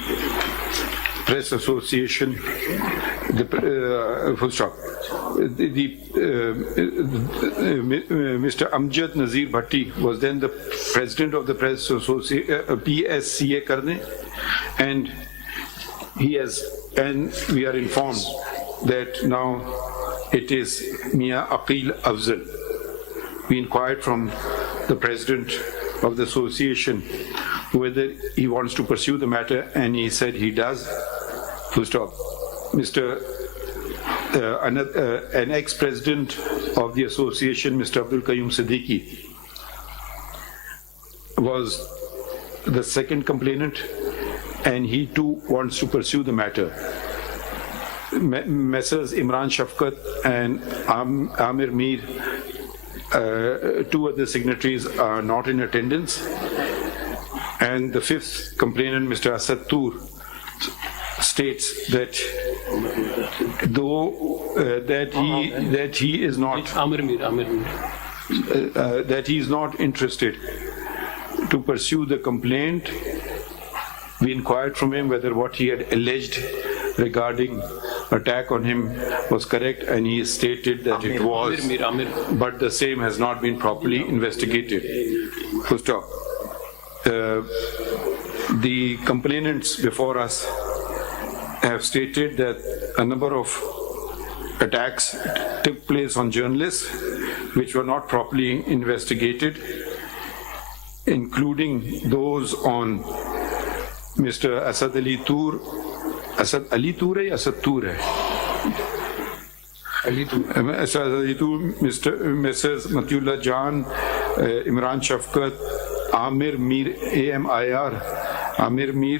Press Association, full stop. Mr. Amjad Nazir Bhatti was then the president of the Press Association, PSCA Karne, and we are informed that now it is Mia Aqil Afzal. We inquired from the president of the association whether he wants to pursue the matter, and he said he does. Full stop. An ex-president of the association, Mr. Abdul Qayyum Siddiqui, was the second complainant, and he too wants to pursue the matter. Messrs. Imran Shafkat and Amir Mir, two other signatories, are not in attendance. And the fifth complainant, Mr. Asad Tur, states that that he is not that he is not interested to pursue the complaint. We inquired from him whether what he had alleged regarding attack on him was correct, and he stated that it was, but the same has not been properly investigated. Full stop. The complainants before us have stated that a number of attacks took place on journalists which were not properly investigated, including those on Mr. Asad Ali Tur. Asad Ali Tur hai, Asad Tur hai. Asad Ali Tur, Mrs. Matiullah Jan, Imran Shafkat, Amir Mir, AMIR, Amir Mir,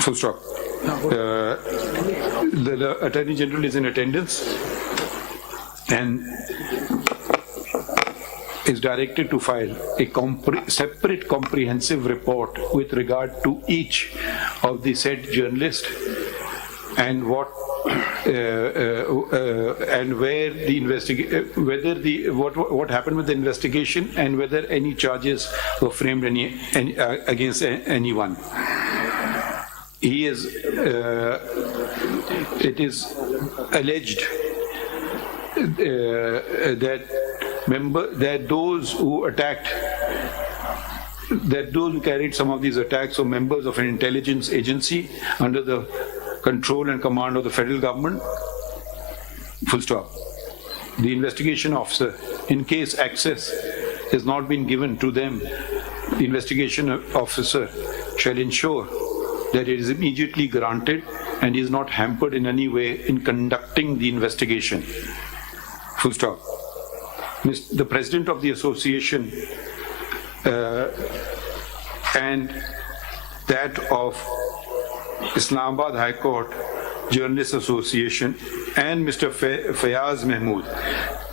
Full stop. The Attorney General is in attendance and is directed to file a separate comprehensive report with regard to each of the said journalists and what and where the what happened with the investigation and whether any charges were framed against anyone. It is alleged that those who carried some of these attacks were members of an intelligence agency under the control and command of the federal government. Full stop. The investigation officer, in case access has not been given to them, the investigation officer shall ensure that it is immediately granted and is not hampered in any way in conducting the investigation. Full stop. The president of the association and that of Islamabad High Court Journalists Association and Mr. Fayaz Mahmood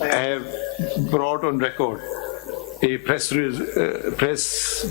have brought on record a press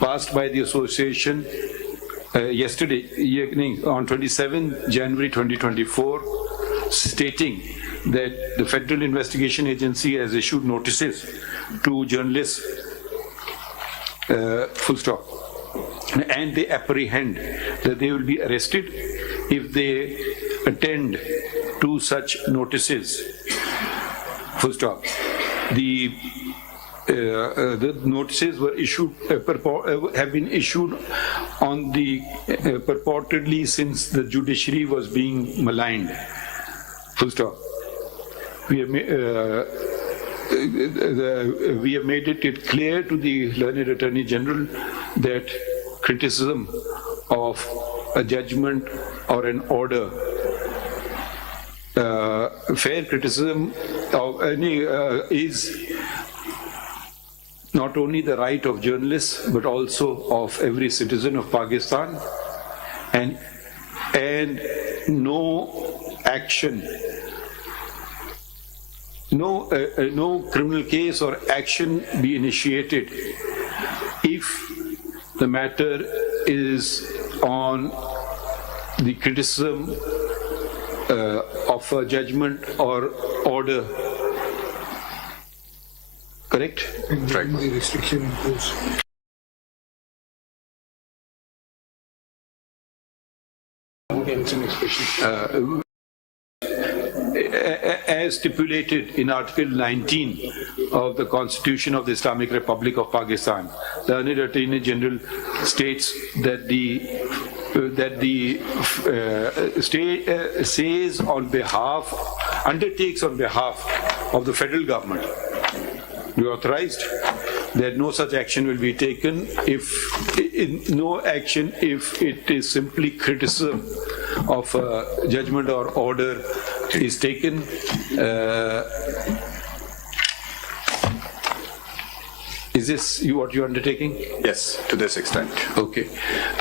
passed by the association yesterday, on 27 January 2024, stating that the Federal Investigation Agency has issued notices to journalists, full stop, and they apprehend that they will be arrested if they attend to such notices, full stop. The notices were issued, have been issued on the purportedly since the judiciary was being maligned, full stop. We have made it clear to the learned Attorney General that criticism of a judgment or an order, fair criticism of any is not only the right of journalists but also of every citizen of Pakistan, and no action, no criminal case or action be initiated if the matter is on the criticism of a judgment or order. Correct? Right. The restriction imposed. As stipulated in Article 19 of the Constitution of the Islamic Republic of Pakistan, the Honorable Attorney General states that the state undertakes on behalf of the federal government. We authorized that no such action will be taken if it is simply criticism of a judgment or order is taken. Is this what you're undertaking? Yes, to this extent. Okay.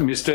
Mr.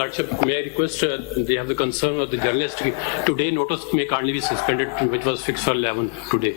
Lordship, may I request they have the concern of the journalist. Today notice may kindly be suspended, which was fixed for 11 today.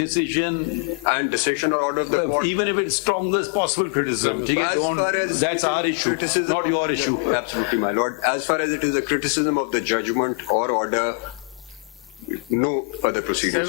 decision or order of the court, even if it's strongest possible criticism, that's our issue, not your issue. Absolutely, my lord. As far as it is a criticism of the judgment or order, no further proceedings.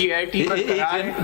GIT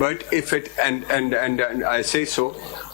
But if it and I say so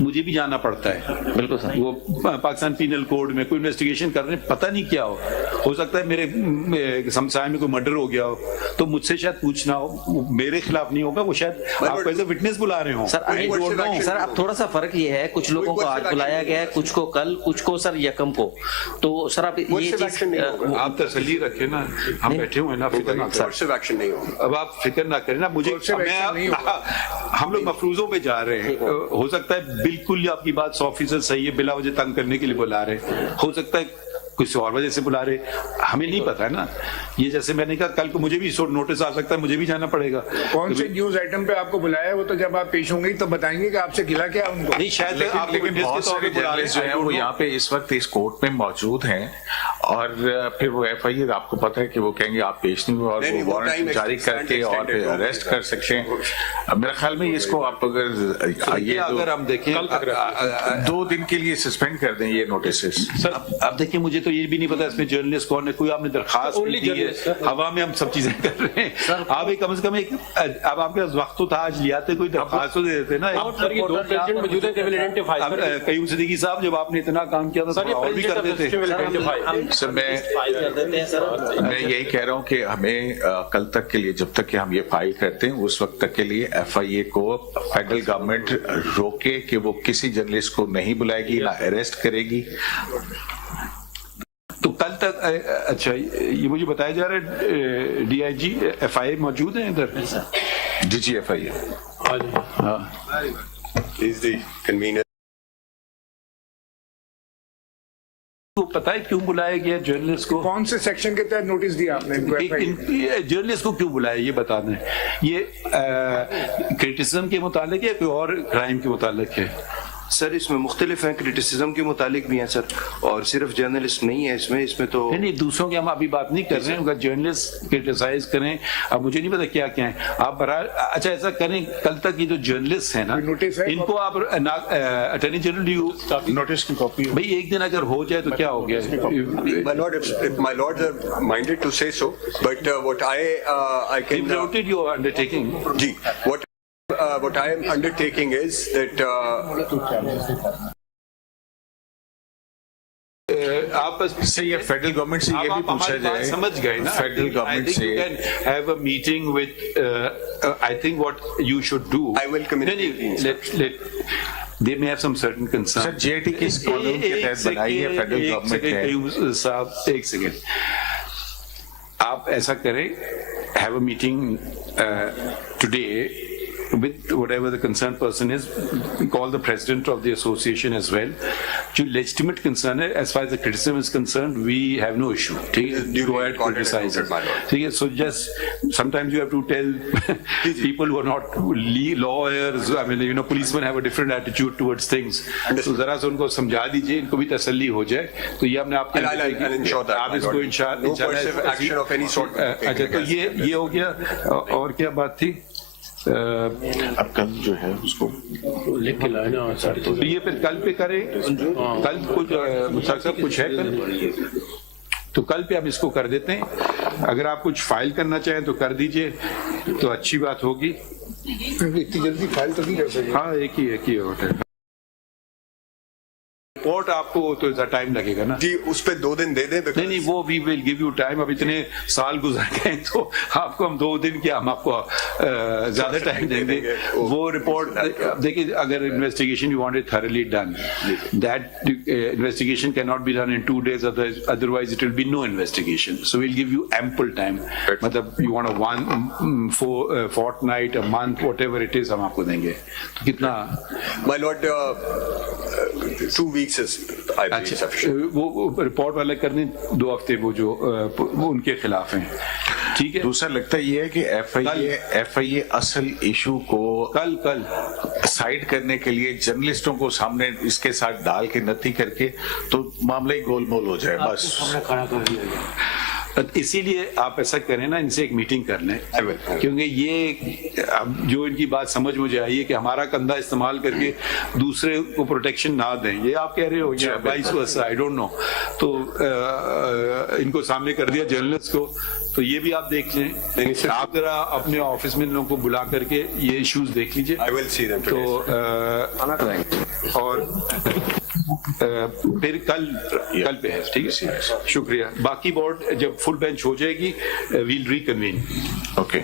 مجھے بھی جانا پڑتا ہے. بالکل سر. وہ Pakistan penal code میں کوئی investigation کر رہے ہیں, پتہ نہیں کیا ہو سکتا ہے میرے ہمسائے میں کوئی مرڈر ہو گیا ہو, تو مجھ سے شاید پوچھنا ہو, میرے خلاف نہیں ہوگا, وہ شاید آپ کو ایز اے وٹنس بلا رہے ہوں. سر اب تھوڑا سا فرق یہ ہے, کچھ لوگوں کو آج بلایا گیا ہے, کچھ کو کل, کچھ کو سر یکم کو. تو سر اب یہ چیز آپ تسلی رکھیں نا, ہم بیٹھے ہوئے نا, فکر نہ کریں. اب آپ فکر نہ کریں نا, مجھے ہم لوگ مفروضوں پہ جا رہے ہیں, ہو سکتا ہے بالکل آپ کی بات 100% صحیح ہے, بلا وجہ تنگ کرنے کے لیے بلا رہے, ہو سکتا ہے کسی اور وجہ سے بلا رہے, ہمیں نہیں پتا ہے نا. یہ جیسے میں نے کہا کل کو مجھے بھی نوٹس آ سکتا ہے, مجھے بھی جانا پڑے گا. کون سے نیوز آئٹم پہ آپ کو بلایا, وہ تو جب آپ پیش ہوں گی تو بتائیں گے کہ آپ سے گلا کیا ان کو. نہیں شاید آپ بہت سارے جرنلسٹ جو ہیں وہ یہاں پہ اس وقت اس کورٹ میں موجود ہیں, اور پھر وہ ایف آئی اے آپ کو پتا ہے کہ وہ کہیں گے آپ پیش نہیں ہوئے, اور وہ وارنٹ جاری کر کے اور پھر اریسٹ کر سکتے ہیں. میرے خیال میں اس کو آپ اگر ہم دیکھیں 2 دن کے لیے سسپینڈ کر دیں یہ نوٹسز. اب دیکھیں مجھے تو یہ بھی نہیں پتا اس میں جرنلسٹ کون ہے, کوئی آپ نے درخواست دی ہے, ہوا میں ہم سب چیزیں کر رہے ہیں. آپ کم از کم ایک, اب آپ کے پاس وقت تو تھا, آج لے آتے, کوئی درخواست تو دے دیتے نا. قیوم صدیقی صاحب جب آپ نے اتنا کام کیا تھا اور بھی کر دیتے. سر میں یہی کہہ رہا ہوں کہ ہمیں کل تک کے لیے, جب تک کہ ہم یہ فائل کرتے ہیں اس وقت تک کے لیے ایف آئی اے کو فیڈرل گورنمنٹ روکے کہ وہ کسی جرنلسٹ کو نہیں بلائے گی, نہ اریسٹ کرے گی. تو کل تک اچھا یہ مجھے بتایا جا رہا ہے ڈی آئی جی ایف آئی اے موجود ہیں ادھر. جی ایف آئی اے ہاں پتا ہے کیوں بلایا گیا جرنلسٹ کو, کون سے سیکشن کے تحت نوٹس دیا آپ نے جرنلسٹ کو کیوں بلایا یہ بتا دیں. یہ کرٹیسزم کے متعلق ہے کوئی اور کرائم کے متعلق ہے؟ سر اس میں مختلف ہیں, کرٹیسزم کے متعلق بھی ہیں سر, اور صرف جرنلسٹ نہیں ہے اس میں تو نہیں دوسروں کی ہم ابھی بات نہیں کر رہے ہیں, اگر جرنلسٹ کرٹیسائز کریں, اب مجھے نہیں پتا کیا کیا ہیں آپ اچھا ایسا کریں کل تک یہ جو جرنلسٹ ہیں نا ان کو آپ اٹارنی جنرل نوٹس کی کاپی بھائی ایک دن اگر ہو جائے تو کیا ہو گیا. My lords are minded to say so, but what I can noted your undertaking. G what I am undertaking is that آپ سے یہ فیڈرل گورنمنٹ سے یہ بھی پوچھا جائے, سمجھ گئے نا, فیڈرل گورنمنٹ سے have a meeting with I think what you should do, I will communicate. They may have some certain concerns. Sir J T کس قانون کے تحت بنائی ہے فیڈرل گورنمنٹ نے؟ صاحب ایک سیکنڈ, آپ ایسا کریں, have a meeting today with whatever the concerned person is, call the president of the association as well. جو legitimate concern ہے, as far as the criticism is concerned, we have no issue. Go ahead, criticize it. So just sometimes you have to tell people who are not lawyers, I mean, policemen have a different attitude towards things. So ذرا سے ان کو سمجھا دیجیے, ان کو بھی تسلی ہو جائے. تو یہ ہم نے آپ کے آپ اس کو اچھا تو یہ ہو گیا. اور کیا بات تھی؟ اب کل جو ہے اس کو لکھ کے لانا, یہ پھر کل پہ کریں, کل کچھ مستقبل کچھ ہے کل, تو کل پہ ہم اس کو کر دیتے ہیں. اگر آپ کچھ فائل کرنا چاہیں تو کر دیجئے, تو اچھی بات ہوگی. اتنی جلدی فائل تو نہیں کر سکتے. ہاں ایک ہی ہوتا ہے. رپورٹ آپ کو تو ٹائم لگے گا نا جی, اس پہ 2 دن دے دیں. نہیں وہ وی ول گیو یو ٹائم. اب اتنے سال گزر گئے تو آپ کو ہم 2 دن کیا, ہم آپ کو زیادہ ٹائم دیں گے. وہ رپورٹ دیکھیے, اگر investigation you want it thoroughly done, that investigation can not be done in 2 days, otherwise it will be no investigation. So we'll give you ample time. مطلب you want a fortnight, a month, whatever it is, ہم آپ کو دیں گے. تو کتنا My lord, 2 weeks is I believe sufficient. وہ report والا کر دیں 2 ہفتے, وہ جو وہ ان کے خلاف ہیں. ٹھیک ہے. دوسرا لگتا یہ ہے کہ ایف آئی اے اصل ایشو کو کل سائڈ کرنے کے لیے جرنلسٹوں کو سامنے اس کے ساتھ ڈال کے نتی کر کے تو معاملہ ہی گول مول ہو جائے بس. اسی لیے آپ ایسا کریں نا, ان سے ایک میٹنگ کر لیں, کیونکہ یہ اب جو ان کی بات سمجھ مجھے آئی ہے کہ ہمارا کندھا استعمال کر کے دوسرے کو پروٹیکشن نہ دیں, یہ آپ کہہ رہے ہو یا vice versa, I don't know. تو ان کو سامنے کر دیا جرنلسٹ کو, تو یہ بھی آپ دیکھ لیں. آپ ذرا اپنے آفس میں ان لوگوں کو بلا کر کے یہ ایشوز دیکھ لیجیے. تو اور پھر کل پہ ہے, ٹھیک ہے, شکریہ. باقی بورڈ جب فل بینچ ہو جائے گی ویل ریکنوین. اوکے.